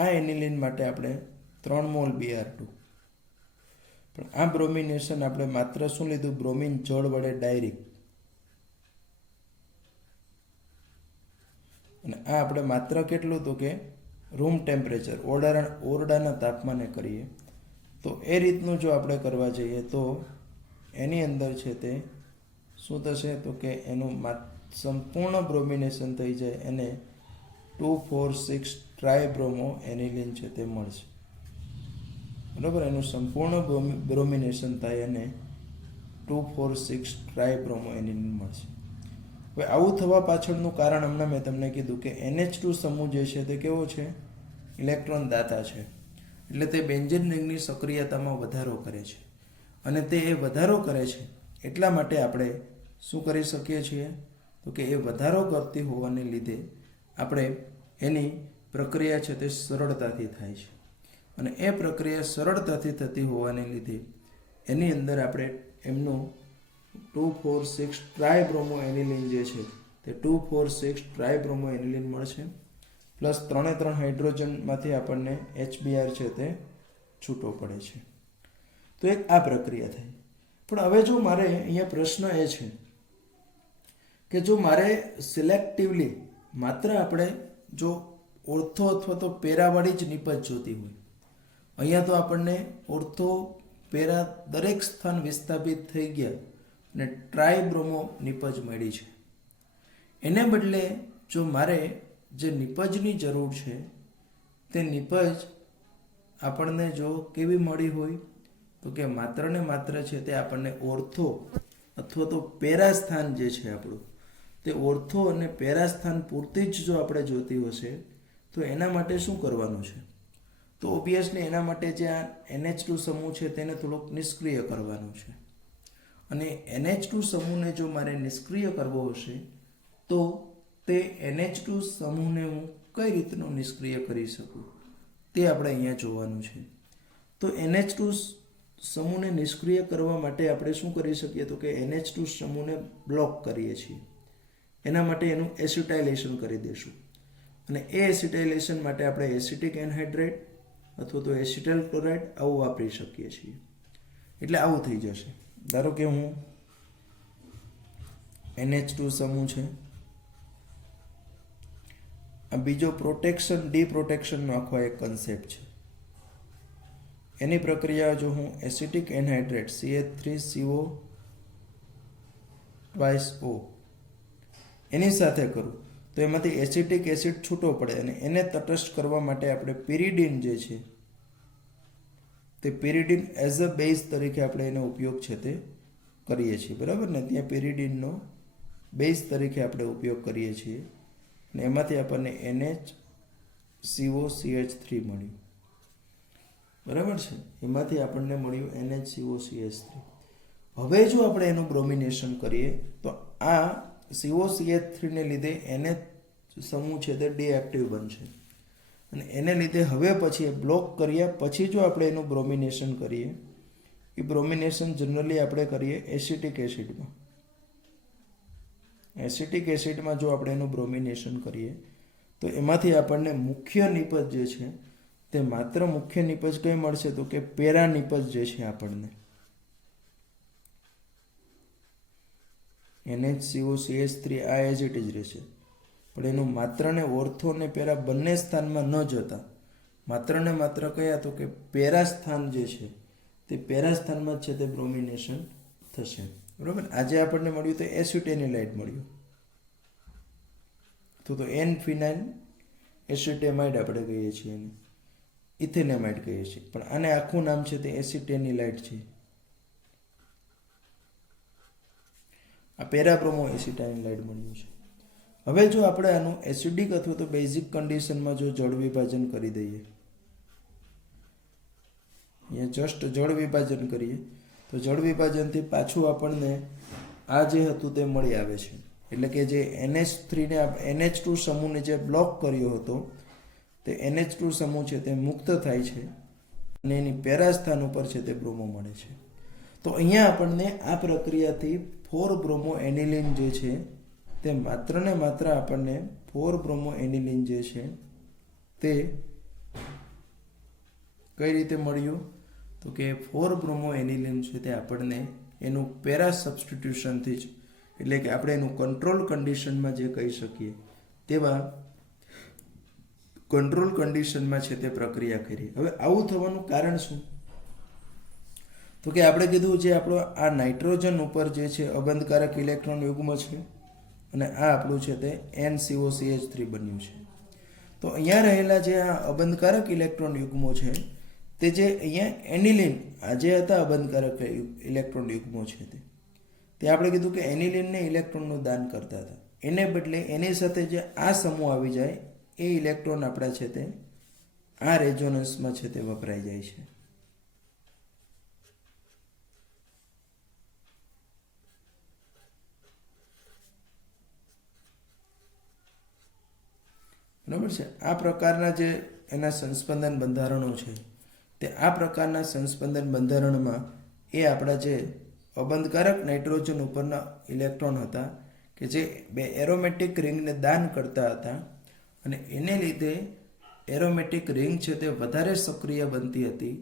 આ એનિલિન માટે આપણે 3 મોલ Br2, પણ આ બ્રોમિનેશન આપણે માત્ર શું લીધું, બ્રોમિન જળ વડે ડાયરેક્ટ, અને આ આપણે માત્ર કેટલું તો કે રૂમ ટેમ્પરેચર, ઓરડાના તાપમાને કરીએ. તો એ રીતનું જો આપણે કરવા જઈએ તો એની અંદર છે તે શું થશે તો કે એનું સંપૂર્ણ બ્રોમિનેશન થઈ જાય, એને 2,4,6 ટ્રાયબ્રોમો એનિલિન છે તે મળશે. બરાબર, એનું સંપૂર્ણ બ્રોમિનેશન થાય અને 2,4,6 ટ્રાયબ્રોમો એનિલિન મળશે. હવે આવું થવા પાછળનું કારણ હમણાં મેં તમને કીધું કે NH2 સમૂહ જે છે તે કેવો છે, ઇલેક્ટ્રોન દાતા છે, એટલે તે બેન્ઝીન રિંગની સક્રિયતામાં વધારો કરે છે. અને તે એ વધારો કરે છે એટલા માટે આપણે શું કરી શકીએ છીએ તો કે એ વધારો કરતી હોવાને લીધે આપણે એની પ્રક્રિયા છે તે સરળતાથી થાય છે. અને એ પ્રક્રિયા સરળતાથી થતી હોવાને લીધે એની અંદર આપણે એમનું 2,4,6 ટ્રાયબ્રોમો એનિલિન જે છે તે 2,4,6 ટ્રાયબ્રોમો એનિલિન મળશે, પ્લસ 3 હાઇડ્રોજનમાંથી આપણને HBr છે તે છૂટો પડે છે. તો એક આ પ્રક્રિયા થઈ. પણ હવે જો મારે અહીંયા પ્રશ્ન એ છે કે જો મારે સિલેક્ટિવલી માત્ર આપણે જો ઓર્થો અથવા તો પેરાવાળી જ નિપજ જોતી હોય, અહીંયા તો આપણને ઓર્થો પેરા દરેક સ્થાન વિસ્થાપિત થઈ ગયા અને ટ્રાયબ્રોમો નિપજ મળી છે. એને બદલે જો મારે જે નિપજની જરૂર છે તે નિપજ આપણને જો કેવી મળી હોય તો કે માત્ર ને માત્ર છે તે આપણને ઓર્થો અથવા તો પેરા સ્થાન જે છે આપણું તે ઓર્થો અને પેરા સ્થાન પૂરતી જ જો આપણે જોતી હશે તો એના માટે શું કરવાનું છે, તો ઓબ્વિયસલી એના માટે જે આ NH2 સમૂહ છે તેને થોડોક નિષ્ક્રિય કરવાનું છે. અને NH2 સમૂહને જો મારે નિષ્ક્રિય કરવો હશે તો તે NH2 સમૂહને હું કઈ રીતનું નિષ્ક્રિય કરી શકું તે આપણે અહીંયા જોવાનું છે. તો NH2 સમૂહને નિષ્ક્રિય કરવા માટે આપણે શું કરી શકીએ તો કે NH2 સમૂહને બ્લોક કરીએ છીએ. એના માટે એનું એસિટાઇલેશન કરી દઈશું, અને એ એસિટાઇલેશન માટે આપણે એસિટિક એનહાઇડ્રેટ અથવા તો એસિટાઇલ ક્લોરાઇડ આવું વાપરી શકીએ છીએ. એટલે આવું થઈ જશે. ધારો કે હું NH2 સમૂહ છે, આ બીજો પ્રોટેક્શન ડીપ્રોટેક્શનનો આખો એક કન્સેપ્ટ છે. એની પ્રક્રિયા જો હું એસિટિક એનહાઇડ્રેટ CH3CO2O એની સાથે કરું તો એમાંથી એસિટિક એસિડ છૂટો પડે, અને એને તટસ્થ કરવા માટે આપણે પિરિડીન જે છે તે પિરિડીન એઝ અ બેઝ તરીકે આપણે એનો ઉપયોગ છે તે કરીએ છીએ. બરાબર ને, ત્યાં પિરિડીનનો બેઝ તરીકે આપણે ઉપયોગ કરીએ છીએ, અને એમાંથી આપણને NHCOCH3 મળ્યું. બરાબર છે, એમાંથી આપણને મળ્યું NHCOCH3. હવે જો આપણે એનું બ્રોમિનેશન કરીએ તો આ COCH3 ને લીધે NH સમૂહ છે તે ડીએક્ટિવ બનશે, અને એને લીધે હવે પછી બ્લોક કર્યા પછી જો આપણે એનું બ્રોમિનેશન કરીએ, એ બ્રોમિનેશન જનરલી આપણે કરીએ એસિટિક એસિડમાં. એસિટિક એસિડમાં જો આપણે એનું બ્રોમિનેશન કરીએ તો એમાંથી આપણને મુખ્ય નિપજ જે છે તે માત્ર મુખ્ય નિપજ કઈ મળશે તો કે પેરા નિપજ જે છે આપણને NHCOCH3 આ એજ ઇટ જ રહેશે. પણ એનું માત્ર ને ઓર્થો અને પેરા બંને સ્થાનમાં ન જતા માત્ર ને માત્ર કયા તો કે પેરા સ્થાન જે છે તે પેરા સ્થાનમાં જ છે તે બ્રોમિનેશન થશે. બરાબર, આજે આપણને મળ્યું તો એસ્યુટેનિલાઇડ મળ્યું, તો એન ફિનાઇલ એસ્યુટેમાઇડ આપણે કહીએ છીએ, એને ઇથેનેમાઇડ કહીએ છીએ, પણ આને આખું નામ છે તે એસિટેનિલાઇડ છે. આ પેરાબ્રોમો એસિટાઇલાઇડ મળ્યું છે. હવે જો આપણે આનું એસિડિક અથવા તો બેઝિક કન્ડિશનમાં જો જળ વિભાજન કરી દઈએ, અહીંયા જસ્ટ જળ વિભાજન કરીએ તો જળ વિભાજનથી પાછું આપણને આ જે હતું તે મળી આવે છે. એટલે કે જે NH3 ને NH2 સમૂહને જે બ્લોક કર્યો હતો તે NH2 સમૂહ છે તે મુક્ત થાય છે, અને એની પેરા સ્થાન ઉપર છે તે બ્રોમો મળે છે. તો અહીંયા આપણને આ પ્રક્રિયાથી 4 બ્રોમો એનિલિન જે છે તે માત્ર ને માત્ર આપણને 4 બ્રોમો એનિલિન જે છે તે કઈ રીતે મળ્યું? તો કે 4 બ્રોમો એનિલિન છે તે આપણને એનું પેરા સબસ્ટિટ્યુશનથી જ, એટલે કે આપણે એનું કંટ્રોલ કન્ડિશનમાં જે કહી શકીએ તેવા કંટ્રોલ કન્ડિશનમાં છે તે પ્રક્રિયા કરી. હવે આવું થવાનું કારણ શું? તો કે આપણે કીધું જે આપણો આ નાઇટ્રોજન ઉપર જે છે અબંધકારક ઇલેક્ટ્રોન યુગ્મ છે અને આ આપણું છે તે NCOCH3 બન્યું છે. તો અહીંયા રહેલા જે આ અબંધકારક ઇલેક્ટ્રોન યુગ્મો છે તે જે અહીંયા એનિલિન આ જે હતા અબંધકારક ઇલેક્ટ્રોન યુગ્મો છે તે આપણે કીધું કે એનિલિનને ઇલેક્ટ્રોનનું દાન કરતા હતા. એને બદલે એની સાથે જે આ સમૂહ આવી જાય એ ઇલેક્ટ્રોન આપણા છે તે આ રેઝોનન્સમાં છે તે વપરાઈ જાય છે. બરાબર છે. આ પ્રકારના જે એના સંસ્પંદન બંધારણો છે તે આ પ્રકારના સંસ્પંદન બંધારણમાં એ આપણા જે અબંધકારક નાઇટ્રોજન ઉપરના ઇલેક્ટ્રોન હતા કે જે બે એરોમેટિક રિંગને દાન કરતા હતા અને એને લીધે એરોમેટિક રિંગ છે તે વધારે સક્રિય બનતી હતી.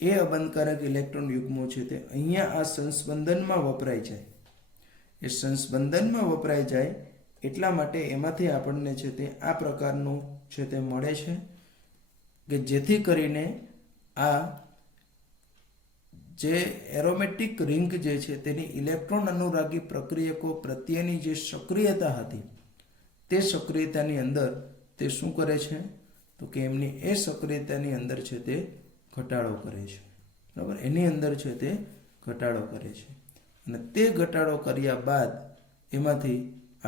એ અબંધકારક ઇલેક્ટ્રોન યુગ્મો છે તે અહીંયા આ સંસ્પંદનમાં વપરાય જાય. એ સંસ્પંદનમાં વપરાય જાય એટલા માટે એમાંથી આપણને છે તે આ પ્રકારનું છે તે મળે છે કે જેથી કરીને આ જે એરોમેટિક રિંગ જે છે તેની ઇલેક્ટ્રોન અનુરાગી પ્રક્રિયકો પ્રત્યેની જે સક્રિયતા હતી તે સક્રિયતાની અંદર તે શું કરે છે? તો કે એમની એ સક્રિયતાની અંદર છે તે ઘટાડો કરે છે. બરાબર, એની અંદર છે તે ઘટાડો કરે છે અને તે ઘટાડો કર્યા બાદ એમાંથી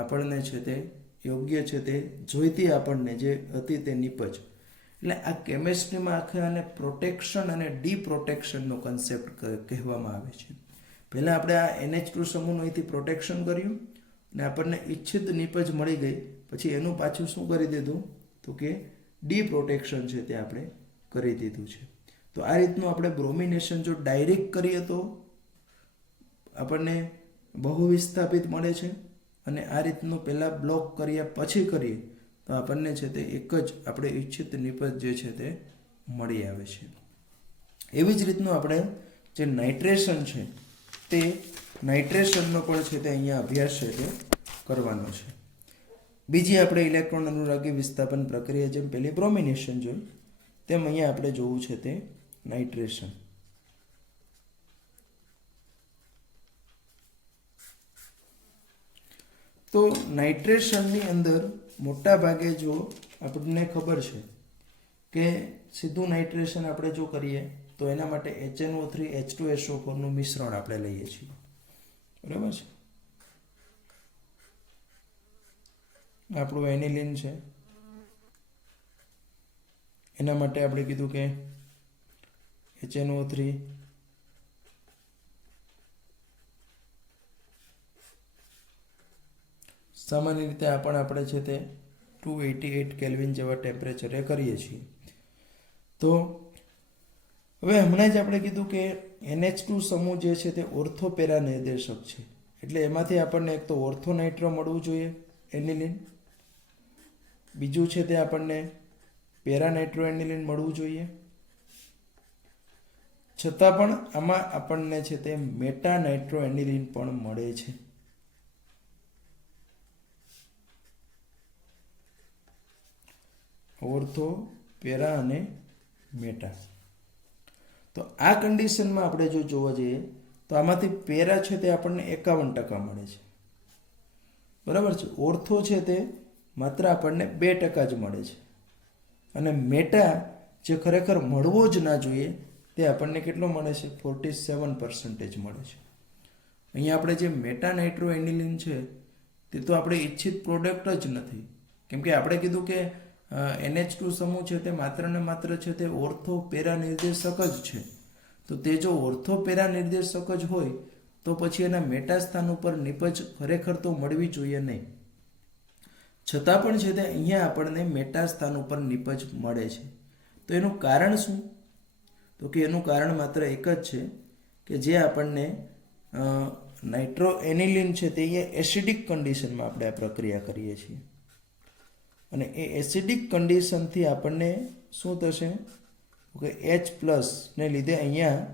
આપણને છે તે યોગ્ય છે તે જોઈતી આપણને જે હતી તે નીપજ. એટલે આ કેમેસ્ટ્રીમાં આખે આને પ્રોટેક્શન અને ડીપ્રોટેક્શનનો કન્સેપ્ટ કહેવામાં આવે છે. પહેલાં આપણે આ NH2 સમૂહનું અહીંથી પ્રોટેક્શન કર્યું અને આપણને ઈચ્છિત નીપજ મળી ગઈ. પછી એનું પાછું શું કરી દીધું? તો કે ડીપ્રોટેક્શન છે તે આપણે કરી દીધું છે. તો આ રીતનું આપણે બ્રોમિનેશન જો ડાયરેક્ટ કરીએ તો આપણને બહુ વિસ્થાપિત મળે છે અને આ રીતનું પહેલાં બ્લોક કર્યા પછી કરીએ તો આપણને છે તે એક જ આપણે ઈચ્છિત નિપજ જે છે તે મળી આવે છે. એવી જ રીતનું આપણે જે નાઇટ્રેશન છે તે નાઇટ્રેશનનો પણ છે તે અહીંયા અભ્યાસ છે તે કરવાનો છે. બીજી આપણે ઇલેક્ટ્રોન અનુરાગી વિસ્થાપન પ્રક્રિયા જેમ પહેલી બ્રોમિનેશન જોઈ તેમ અહીંયા આપણે જોવું છે તે નાઇટ્રેશન. તો નાઇટ્રેશનની અંદર મોટા ભાગે જો આપણને ખબર છે કે સીધું નાઇટ્રેશન આપણે જો કરીએ તો એના માટે HNO3 H2SO4 નું મિશ્રણ આપણે લઈએ છીએ. બરાબર છે. આપણું એનિલિન છે એના માટે આપણે કીધું કે HNO3 સામાન્ય રીતે આપણે છે તે 288 કેલ્વિન જેવા ટેમ્પરેચરે કરીએ છીએ. તો હવે હમણાં જ આપણે કીધું કે NH2 સમૂહ જે છે તે ઓર્થોપેરા નિર્દેશક છે. એટલે એમાંથી આપણને એક તો ઓર્થોનાઇટ્રો મળવું જોઈએ એનિલિન, બીજું છે તે આપણને પેરાનાઇટ્રો એનિલિન મળવું જોઈએ. છતાં પણ આમાં આપણને છે તે મેટાનાઇટ્રો એનિલિન પણ મળે છે. ઓર્થો, પેરા અને મેટા. તો આ કન્ડિશનમાં આપણે જો જોવા જઈએ તો આમાંથી પેરા છે તે આપણને 51% મળે છે. બરાબર છે. ઓર્થો છે તે માત્ર આપણને 2% જ મળે છે અને મેટા જે ખરેખર મળવો જ ના જોઈએ તે આપણને કેટલો મળે છે? 47% મળે છે. અહીંયા આપણે જે મેટાનાઇટ્રો એનિલિન છે તે તો આપણે ઈચ્છિત પ્રોડક્ટ જ નથી. કેમ કે આપણે કીધું કે NH2 સમૂહ છે તે માત્ર ને માત્ર છે તે ઓર્થો પેરા નિર્દેશક જ છે. તો તે જો ઓર્થો પેરા નિર્દેશક જ હોય તો પછી એના મેટા સ્થાન ઉપર નિપજ ખરેખર તો મળવી જોઈએ નહીં. છતાં પણ છે તે અહીંયા આપણને મેટા સ્થાન ઉપર નિપજ મળે છે. તો એનું કારણ શું? તો કે એનું કારણ માત્ર એક જ છે કે જે આપણને નાઇટ્રો એનિલિન છે તે અહીંયા એસિડિક કન્ડિશનમાં આપણે આ પ્રક્રિયા કરીએ છીએ અને એ એસિડિક કન્ડિશનથી આપણને શું થશે? ઓકે એચ પ્લસને લીધે અહીંયા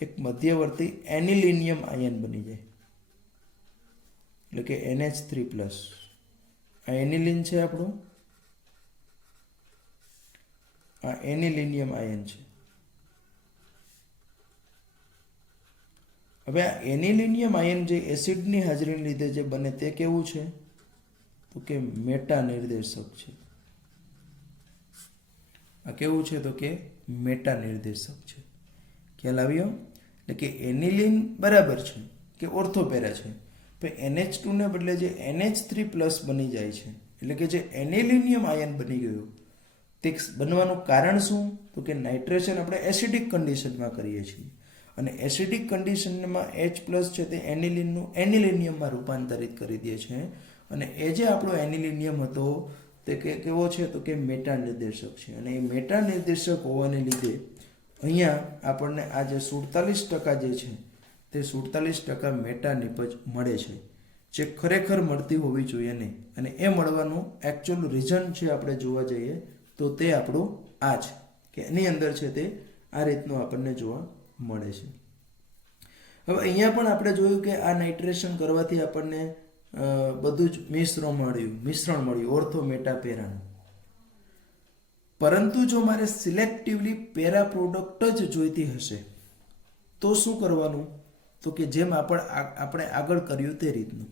એક મધ્યવર્તી એનિલિનિયમ આયન બની જાય, એટલે કે NH3+. આ એનિલિન છે આપણું, આ એનિલિનિયમ આયન છે. હવે આ એનિલિનિયમ આયન જે એસિડની હાજરીને લીધે જે બને તે કેવું છે, તો કે મેટા નિર્દેશક છે. આ કેવું છે, તો કે મેટા નિર્દેશક છે. ખ્યાલ આવ્યો? એટલે કે એનિલિન બરાબર છે કે ઓર્થોપેરા છે, પણ NH2 ને બદલે જે NH3+ બની જાય છે, એટલે કે જે એનિલિનિયમ આયન બની ગયું, તે બનવાનું કારણ શું, તો કે નાઇટ્રેશન આપણે એસિડિક કન્ડિશનમાં કરીએ છીએ, અને એસિડિક કન્ડિશનમાં H+ છે તે એનિલિનનું એનિલિનિયમમાં રૂપાંતરિત કરી દે છે, અને એ જે આપણો એનિલિનિયમ હતો તે કેવો છે, તો કે મેટા નિર્દેશક છે. અને એ મેટા નિર્દેશક હોવાને લીધે અહીંયા આપણને આ જે 47% જે છે તે 47% મેટા નિપજ મળે છે, જે ખરેખર મળતી હોવી જોઈએ નહીં. અને એ મળવાનું એકચ્યુઅલ રીઝન છે આપણે જોવા જઈએ તો તે આપણું આ છે કે એની અંદર છે તે આ રીતનું આપણને જોવા મળે છે. હવે અહીંયા પણ આપણે જોયું કે આ નાઇટ્રેશન કરવાથી આપણને બધું જ મિશ્રણ મળ્યું ઓર્થો મેટા પેરાનું. પરંતુ જો મારે સિલેક્ટિવલી પેરા પ્રોડક્ટ જ જોઈતી હશે તો શું કરવાનું, તો કે જેમ આપણે આગળ કર્યું તે રીતનું,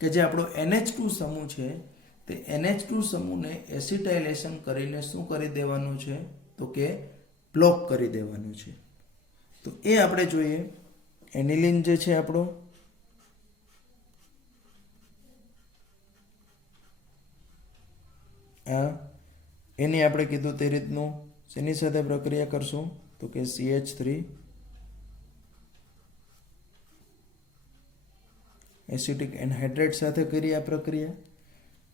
કે જે આપણો NH2 સમૂહ છે તે NH2 સમૂહને એસિટાઇલેશન કરીને શું કરી દેવાનું છે, તો કે બ્લોક કરી દેવાનું છે. તો એ આપણે જોઈએ. એનિલિન જે છે આપણો, એની આપણે કીધું તે રીતનું શેની સાથે પ્રક્રિયા કરશું, તો કે CH3 એસિટિક એનહાઇડ્રેટ સાથે કરી આ પ્રક્રિયા,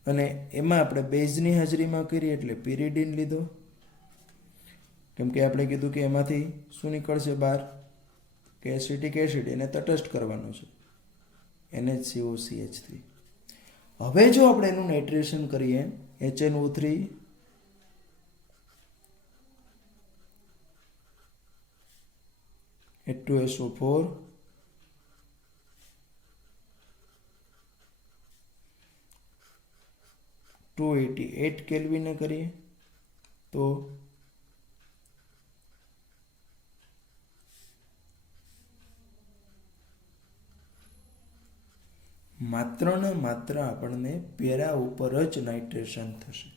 અને એમાં આપણે બેઝની હાજરીમાં કરી એટલે પિરિડીન લીધો, કેમ કે આપણે કીધું કે એમાંથી શું નીકળશે બહાર, કે એસિટિક એસિડ, એને તટસ્થ કરવાનો છે NHCOCH3. હવે જો આપણે એનું નાઇટ્રેશન કરીએ HNO3 H2SO4 288 કેલ્વિને કરીએ તો માત્ર ને માત્ર આપણને પેરા ઉપર જ નાઇટ્રેશન થશે.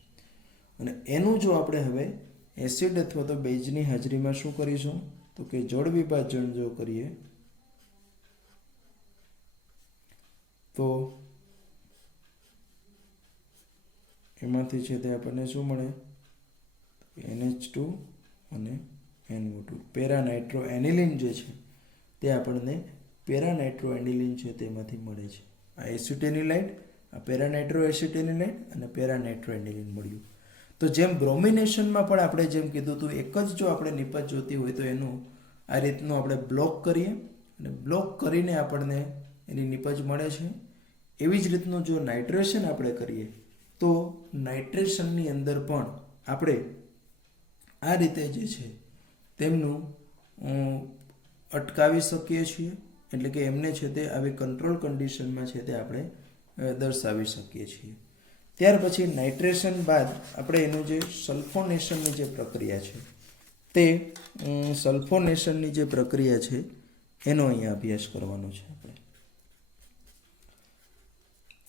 અને એનું જો આપણે હવે એસિડ અથવા તો બેઝની હાજરીમાં શું કરીશું, તો કે જળ વિભાજન જો કરીએ તો એમાંથી છે તે આપણને શું મળે, NH2 અને NO2 પેરા નાઇટ્રો એનિલિન જે છે તે આપણને પેરા નાઇટ્રો એનિલિન છે તેમાંથી મળે છે. આ એસિટેનિલાઇટ, આ પેરા નાઇટ્રો એસિટેનિલાઇટ અને પેરા નાઇટ્રો એનિલિન મળ્યું. તો જેમ બ્રોમિનેશનમાં પણ આપણે જેમ કીધું હતું, એક જ જો આપણે નિપજ જોતી હોય તો એનું આ રીતનું આપણે બ્લોક કરીએ અને બ્લોક કરીને આપણને એની નિપજ મળે છે. એવી જ રીતનું જો નાઇટ્રેશન આપણે કરીએ તો નાઇટ્રેશનની અંદર પણ આપણે આ રીતે જે છે તેમનું અટકાવી શકીએ છીએ, એટલે કે એમને છે તે આવી કંટ્રોલ કન્ડિશનમાં છે તે આપણે દર્શાવી શકીએ છીએ. ત્યાર પછી નાઇટ્રેશન બાદ આપણે એનું જે સલ્ફોનેશનની જે પ્રક્રિયા છે તે સલ્ફોનેશનની જે પ્રક્રિયા છે એનો અહીંયા અભ્યાસ કરવાનો છે આપણે.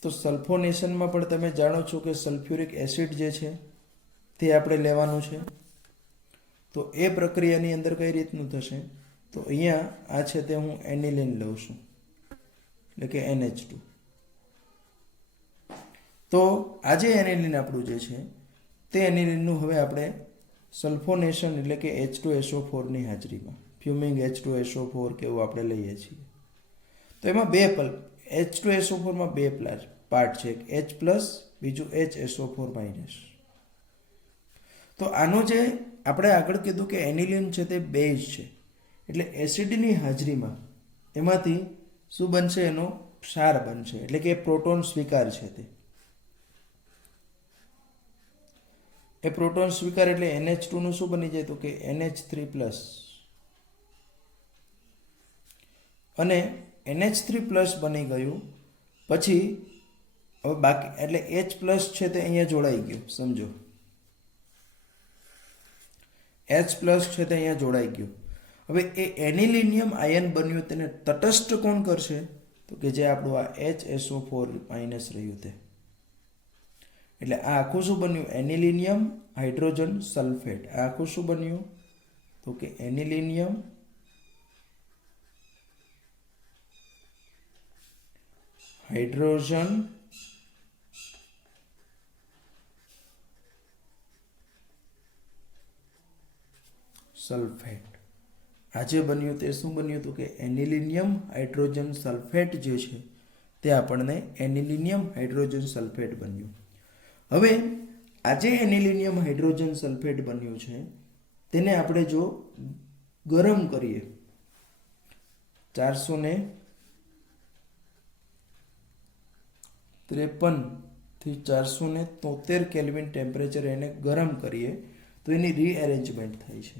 તો સલ્ફોનેશનમાં પણ તમે જાણો છો કે સલ્ફ્યુરિક એસિડ જે છે તે આપણે લેવાનું છે. તો એ પ્રક્રિયાની અંદર કઈ રીતનું થશે, તો અહીંયા આ છે તે હું એનિલિન લઉં છું, એટલે કે NH2. તો આ જે એનિલિન આપણું જે છે તે એનિલિનનું હવે આપણે સલ્ફોનેશન એટલે કે H2SO4 ની હાજરીમાં ફ્યુમિંગ H2SO4 કેવું આપણે લઈએ છીએ. તો એમાં બે H2SO4 માં બે પાર્ટ છે, એક H+, બીજું HSO4-. તો આનો જે આપણે આગળ કીધું કે એનિલિન છે તે બેઝ છે, એટલે એસિડની હાજરીમાં એમાંથી શું બનશે, એનો ક્ષાર બનશે, એટલે કે પ્રોટોન સ્વીકાર છે તે. એ પ્રોટોન સ્વીકાર એટલે NH2 નું શું બની જાય તો કે NH3+. અને NH3+ બની ગયું પછી હવે બાકી એટલે H+ છે તે અહીંયા જોડાઈ ગયું, સમજો H+ છે તે અહીંયા જોડાઈ ગયું. હવે એ એનિલિનિયમ આયન બન્યું તેને તટસ્થ કોણ કરશે તો કે જે આપણું આ HSO4- રહ્યું તે. એટલે આ આખું શું બન્યું એનિલિનિયમ હાઇડ્રોજન સલ્ફેટ. આ આખું શું બન્યું તો કે એનિલિનિયમ હાઇડ્રોજન સલ્ફેટ. આ જે બન્યું તે શું બન્યું હતું કે એનિલિનિયમ હાઇડ્રોજન સલ્ફેટ જે છે તે આપણને એનિલિનિયમ હાઇડ્રોજન સલ્ફેટ બન્યું. હવે આ જે એનિલિનિયમ હાઇડ્રોજન સલ્ફેટ બન્યું છે તેને આપણે જો ગરમ કરીએ 453 થી 473 કેલ્વિન ટેમ્પરેચર એને ગરમ કરીએ તો એની રીએરેન્જમેન્ટ થાય છે.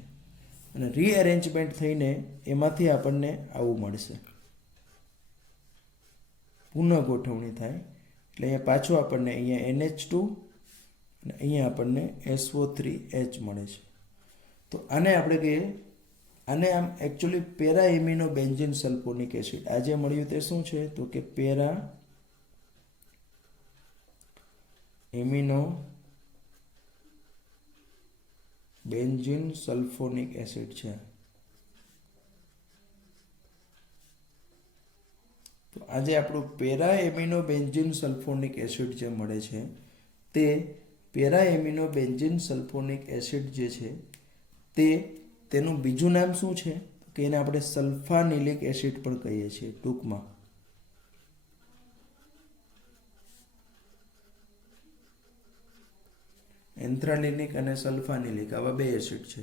અને રીએરેન્જમેન્ટ થઈને એમાંથી આપણને આવું મળશે, પુનઃ ગોઠવણી થાય એટલે અહીંયા પાછું આપણને અહીંયા NH2 અને અહીંયા આપણને SO3H મળે છે. તો આને આપણે કહીએ, આને આમ actually para amino benzene sulphonic acid. આ જે મળ્યું તે શું છે તો કે para amino benzene sulphonic acid છે. તો આજે આપણું para amino benzene sulphonic acid જે મળે છે તે para amino benzene sulphonic acid જે છે તે તેનું બીજું નામ શું છે કે એને આપણે સલ્ફાનિલિક એસિડ પણ કહીએ છીએ ટૂંકમાં. એન્થ્રાલિનિક અને સલ્ફાનિલિક આવા બે એસિડ છે.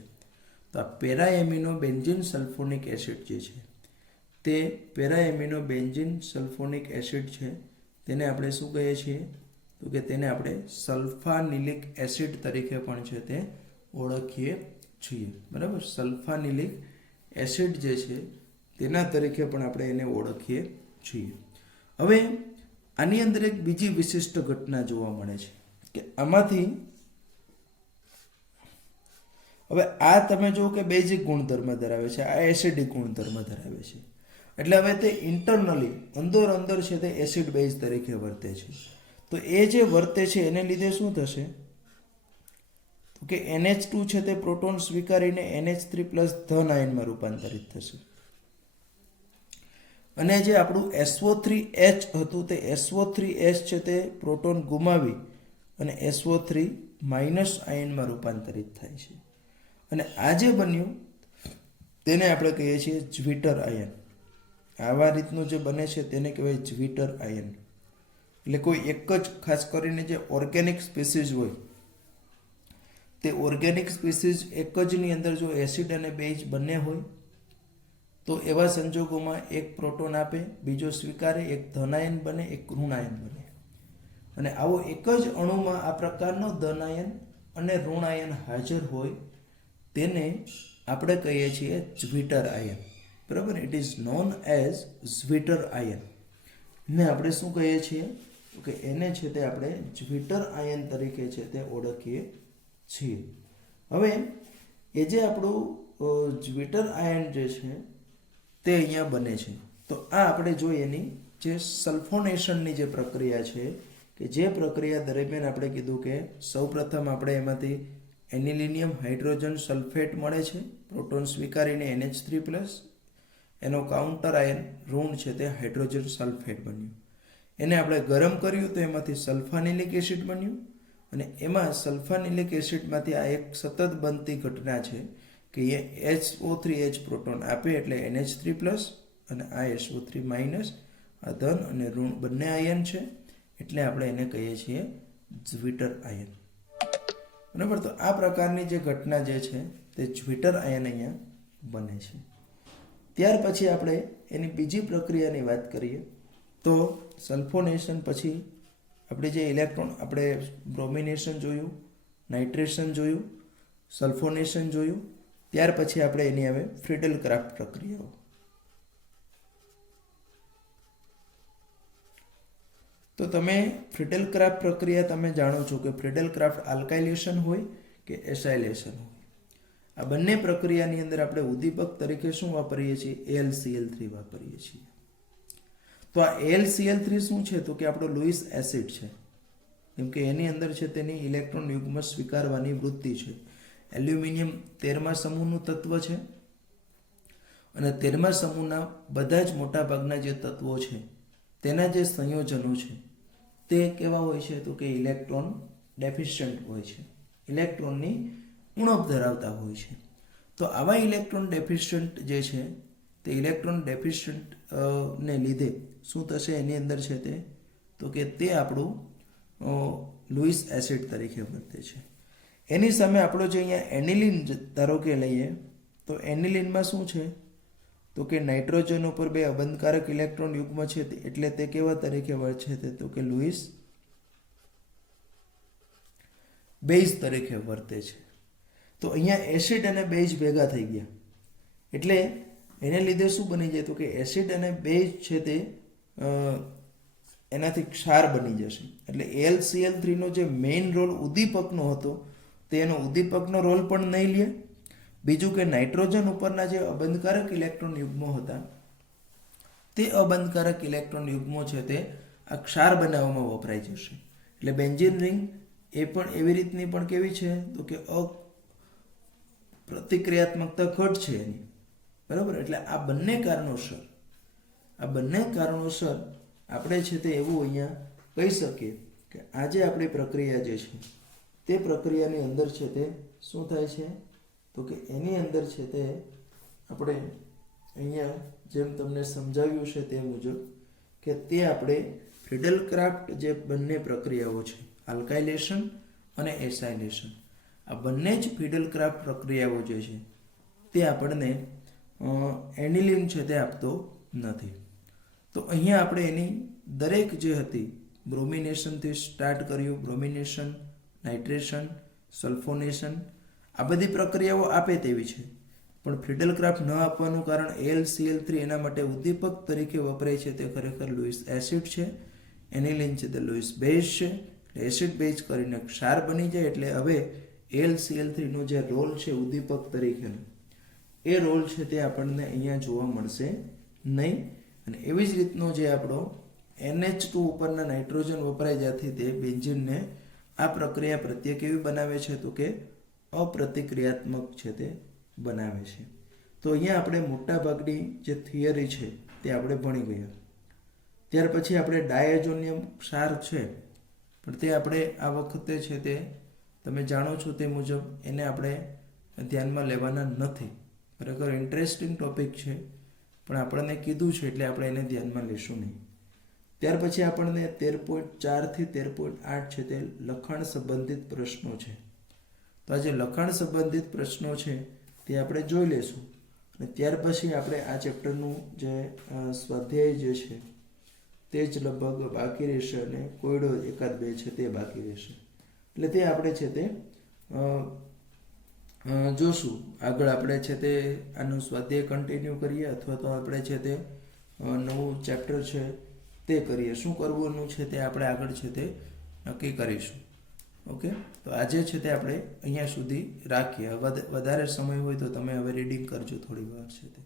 તો આ para amino benzene sulphonic acid જે છે તે para amino benzene sulphonic acid છે તેને આપણે શું કહીએ છીએ તો કે તેને આપણે સલ્ફાનિલિક એસિડ તરીકે પણ છે તે ઓળખીએ છીએ. બરાબર, સલ્ફાનિલિક એસિડ જે છે તેના તરીકે પણ આપણે એને ઓળખીએ છીએ. હવે આની અંદર એક બીજી વિશિષ્ટ ઘટના જોવા મળે છે કે આમાંથી હવે આ તમે જુઓ કે બેઝિક ગુણધર્મ ધરાવે છે, આ એસિડિક ગુણધર્મ ધરાવે છે. એટલે હવે તે ઇન્ટરનલી અંદર છે તે એસિડ બેઝ તરીકે વર્તે છે. તો એ જે વર્તે છે એને લીધે શું થશે તો કે NH2 છે તે પ્રોટોન સ્વીકારીને NH3+ ધન આયનમાં રૂપાંતરિત થશે. અને જે આપણું SO3H હતું તે SO3H છે તે પ્રોટોન ગુમાવી અને SO3- આયનમાં રૂપાંતરિત થાય છે. અને આ જે બન્યું તેને આપણે કહીએ છીએ જ્વિટર આયન. આવા રીતનું જે બને છે તેને કહેવાય જ્વિટર આયન. એટલે કોઈ એક જ ખાસ કરીને જે ઓર્ગેનિક સ્પીસીઝ હોય તે ઓર્ગેનિક સ્પીસીઝ એક જની અંદર જો એસિડ અને બેઝ બંને હોય તો એવા સંજોગોમાં એક પ્રોટોન આપે, બીજો સ્વીકારે, એક ધનાયન બને, એક ઋણાયન બને. અને આવો એક જ અણુમાં આ પ્રકારનો ધનાયન અને ઋણાયન હાજર હોય તેને આપણે કહીએ છીએ જ્વિટર આયન. બરાબર, it is known as zwitter ion. ને આપણે શું કહીએ છીએ કે એને છે તે આપણે જ્વિટર આયન તરીકે છે તે ઓળખીએ છીએ. હવે એ જે આપણું જ્વિટર આયન જે છે તે અહીંયા બને છે. તો આ આપણે જોઈએ એની જે સલ્ફોનેશનની જે પ્રક્રિયા છે કે જે પ્રક્રિયા દરમિયાન આપણે કીધું કે સૌપ્રથમ આપણે એમાંથી એનિલિનિયમ હાઇડ્રોજન સલ્ફેટ મળે છે પ્રોટોન સ્વીકારીને NH3+, એનો કાઉન્ટર આયન ઋણ છે તે હાઇડ્રોજન સલ્ફેટ બન્યું. એને આપણે ગરમ કર્યું તો એમાંથી સલ્ફાનિલિક એસિડ બન્યું. અને એમાં સલ્ફાનિલિક એસિડમાંથી આ એક સતત બનતી ઘટના છે કે એ SO3H પ્રોટોન આપે એટલે NH3+ અને આ SO3- આ ધન અને ઋણ બંને આયન છે એટલે આપણે એને કહીએ છીએ જ્વિટર આયન. બરાબર, તો આ પ્રકારની જે ઘટના જે છે તે જ્વિટર આયન અહીંયા બને છે. ત્યાર પછી આપણે એની બીજી પ્રક્રિયાની વાત કરીએ તો સલ્ફોનેશન પછી આપણે જે ઇલેક્ટ્રોન આપણે બ્રોમિનેશન જોયું, નાઇટ્રેશન જોયું, સલ્ફોનેશન જોયું. ત્યાર પછી આપણે એની હવે ફ્રીડલ ક્રાફ્ટ પ્રક્રિયાઓ. તો તમે ફ્રીડલ ક્રાફ્ટ પ્રક્રિયા તમે જાણો છો કે ફ્રીડલ ક્રાફ્ટ આલ્કાઇલેશન હોય કે એસાઇલેશન હોય. આ બંને પ્રક્રિયાની અંદર આપણે ઉદ્દીપક તરીકે શું વાપરીએ છીએ? AlCl3 વાપરીએ છીએ. તો આ AlCl3 શું છે? તો કે આપણો લુઈસ એસિડ છે, કેમ કે એની અંદર છે તેની ઇલેક્ટ્રોન યુગ્મ સ્વીકારવાની વૃત્તિ છે. એલ્યુમિનિયમ 13મા સમૂહનું તત્વ છે અને 13મા સમૂહના બધા જ મોટાભાગના જે તત્વો છે તેના જે સંયોજનો છે તે કેવા હોય છે? તો કે ઇલેક્ટ્રોન ડેફિશિયન્ટ હોય છે, ઇલેક્ટ્રોનની ઉણપ ધરાવતા હોય છે. તો આવા ઇલેક્ટ્રોન ડેફિશિયન્ટ જે છે તે ઇલેક્ટ્રોન ડેફિશિયન્ટ ને લીધે શું થશે એની અંદર છે તે? તો કે તે આપણું લુઈસ એસિડ તરીકે વર્તે છે. એની સામે આપણો જે અહીંયા એનિલિન ધારો કે લઈએ તો એનિલિનમાં શું છે? તો કે નાઇટ્રોજન ઉપર 2 અબંધકારક ઇલેક્ટ્રોન યુગ્મ છે એટલે તે કેવા તરીકે વર્તે છે? તો કે લુઈસ બેઝ તરીકે વર્તે છે. તો અહીંયા એસિડ અને બેઝ ભેગા થઈ ગયા એટલે એને લીધે શું બની જાય? તો કે એસિડ અને બેઝ છે તે એનાથી ક્ષાર બની જશે. એટલે AlCl3 નો જે મેઇન રોલ ઉદ્દીપકનો હતો તે એનો ઉદ્દીપકનો રોલ પણ નહીં લે. બીજું કે નાઇટ્રોજન ઉપરના જે અબંધકારક ઇલેક્ટ્રોન યુગ્મો હતા તે અબંધકારક ઇલેક્ટ્રોન યુગ્મો છે તે આ ક્ષાર બનાવવામાં વપરાઈ જશે. એટલે બેન્ઝીન રિંગ એ પણ એવી રીતની પણ કેવી છે? તો કે પ્રતિક્રિયાત્મકતા ઘટ છે એની, બરાબર. એટલે આ બંને કારણોસર આપણે છે તે એવું અહીંયા કહી શકીએ કે આજે આપણી પ્રક્રિયા જે છે તે પ્રક્રિયાની અંદર છે તે શું થાય છે? તો કે એની અંદર છે તે આપણે અહીંયા જેમ તમને સમજાવ્યું છે તે મુજબ કે તે આપણે ફ્રીડલ ક્રાફ્ટ જે બંને પ્રક્રિયાઓ છે આલ્કાઇલેશન અને એસાઇલેશન, આ બંને જ ફ્રીડલ ક્રાફ્ટ પ્રક્રિયાઓ જે છે તે આપણને એનિલિન છે તે આપતો નથી. તો અહીંયા આપણે એની દરેક જે હતી બ્રોમિનેશનથી સ્ટાર્ટ કર્યું, બ્રોમિનેશન, નાઇટ્રેશન, સલ્ફોનેશન, આ બધી પ્રક્રિયાઓ આપે તેવી છે. પણ ફ્રીડલ ક્રાફ્ટ ન આપવાનું કારણ AlCl3 એના માટે ઉદ્દીપક તરીકે વપરાય છે તે ખરેખર લુઈસ એસિડ છે, એનિલિન છે તે લુઈસ બેઝ છે. એસિડ બેઝ કરીને ક્ષાર બની જાય એટલે હવે AlCl3 નો જે રોલ છે ઉદ્દીપક તરીકેનો એ રોલ છે તે આપણને અહીંયા જોવા મળશે નહીં. અને એવી જ રીતનો જે આપણો NH2 ઉપરના નાઇટ્રોજન વપરાય જ્યાંથી તે બેન્ઝીનને આ પ્રક્રિયા પ્રત્યે કેવી બનાવે છે? તો કે અપ્રતિક્રિયાત્મક છે તે બનાવે છે. તો અહીંયા આપણે મોટાભાગની જે થિયરી છે તે આપણે ભણી ગયા. ત્યાર પછી આપણે ડાયઝોનિયમ ક્ષાર છે પણ તે આપણે આ વખતે છે તે તમે જાણો છો તે મુજબ એને આપણે ધ્યાનમાં લેવાના નથી. ખરેખર ઇન્ટરેસ્ટિંગ ટોપિક છે પણ આપણને કીધું છે એટલે આપણે એને ધ્યાનમાં લેશું નહીં. ત્યાર પછી આપણને 13.4 થી 13.8 છે તે લખાણ સંબંધિત પ્રશ્નો છે. તો આ જે લખાણ સંબંધિત પ્રશ્નો છે તે આપણે જોઈ લેશું અને ત્યાર પછી આપણે આ ચેપ્ટરનું જે સ્વાધ્યાય જે છે તે જ લગભગ બાકી રહેશે અને કોયડો 1-2 છે તે બાકી રહેશે. એટલે તે આપણે છે તે જોશું. આગળ આપણે છે તે આનું સ્વાધ્યાય કન્ટિન્યુ કરીએ અથવા તો આપણે છે તે નવું ચેપ્ટર છે તે કરીએ. શું કરવાનું છે તે આપણે આગળ છે તે નક્કી કરીશું. ઓકે, તો આજે છે તે આપણે અહીંયા સુધી રાખીએ. વધારે સમય હોય તો તમે હવે રીડિંગ કરજો થોડી વાર છે તે.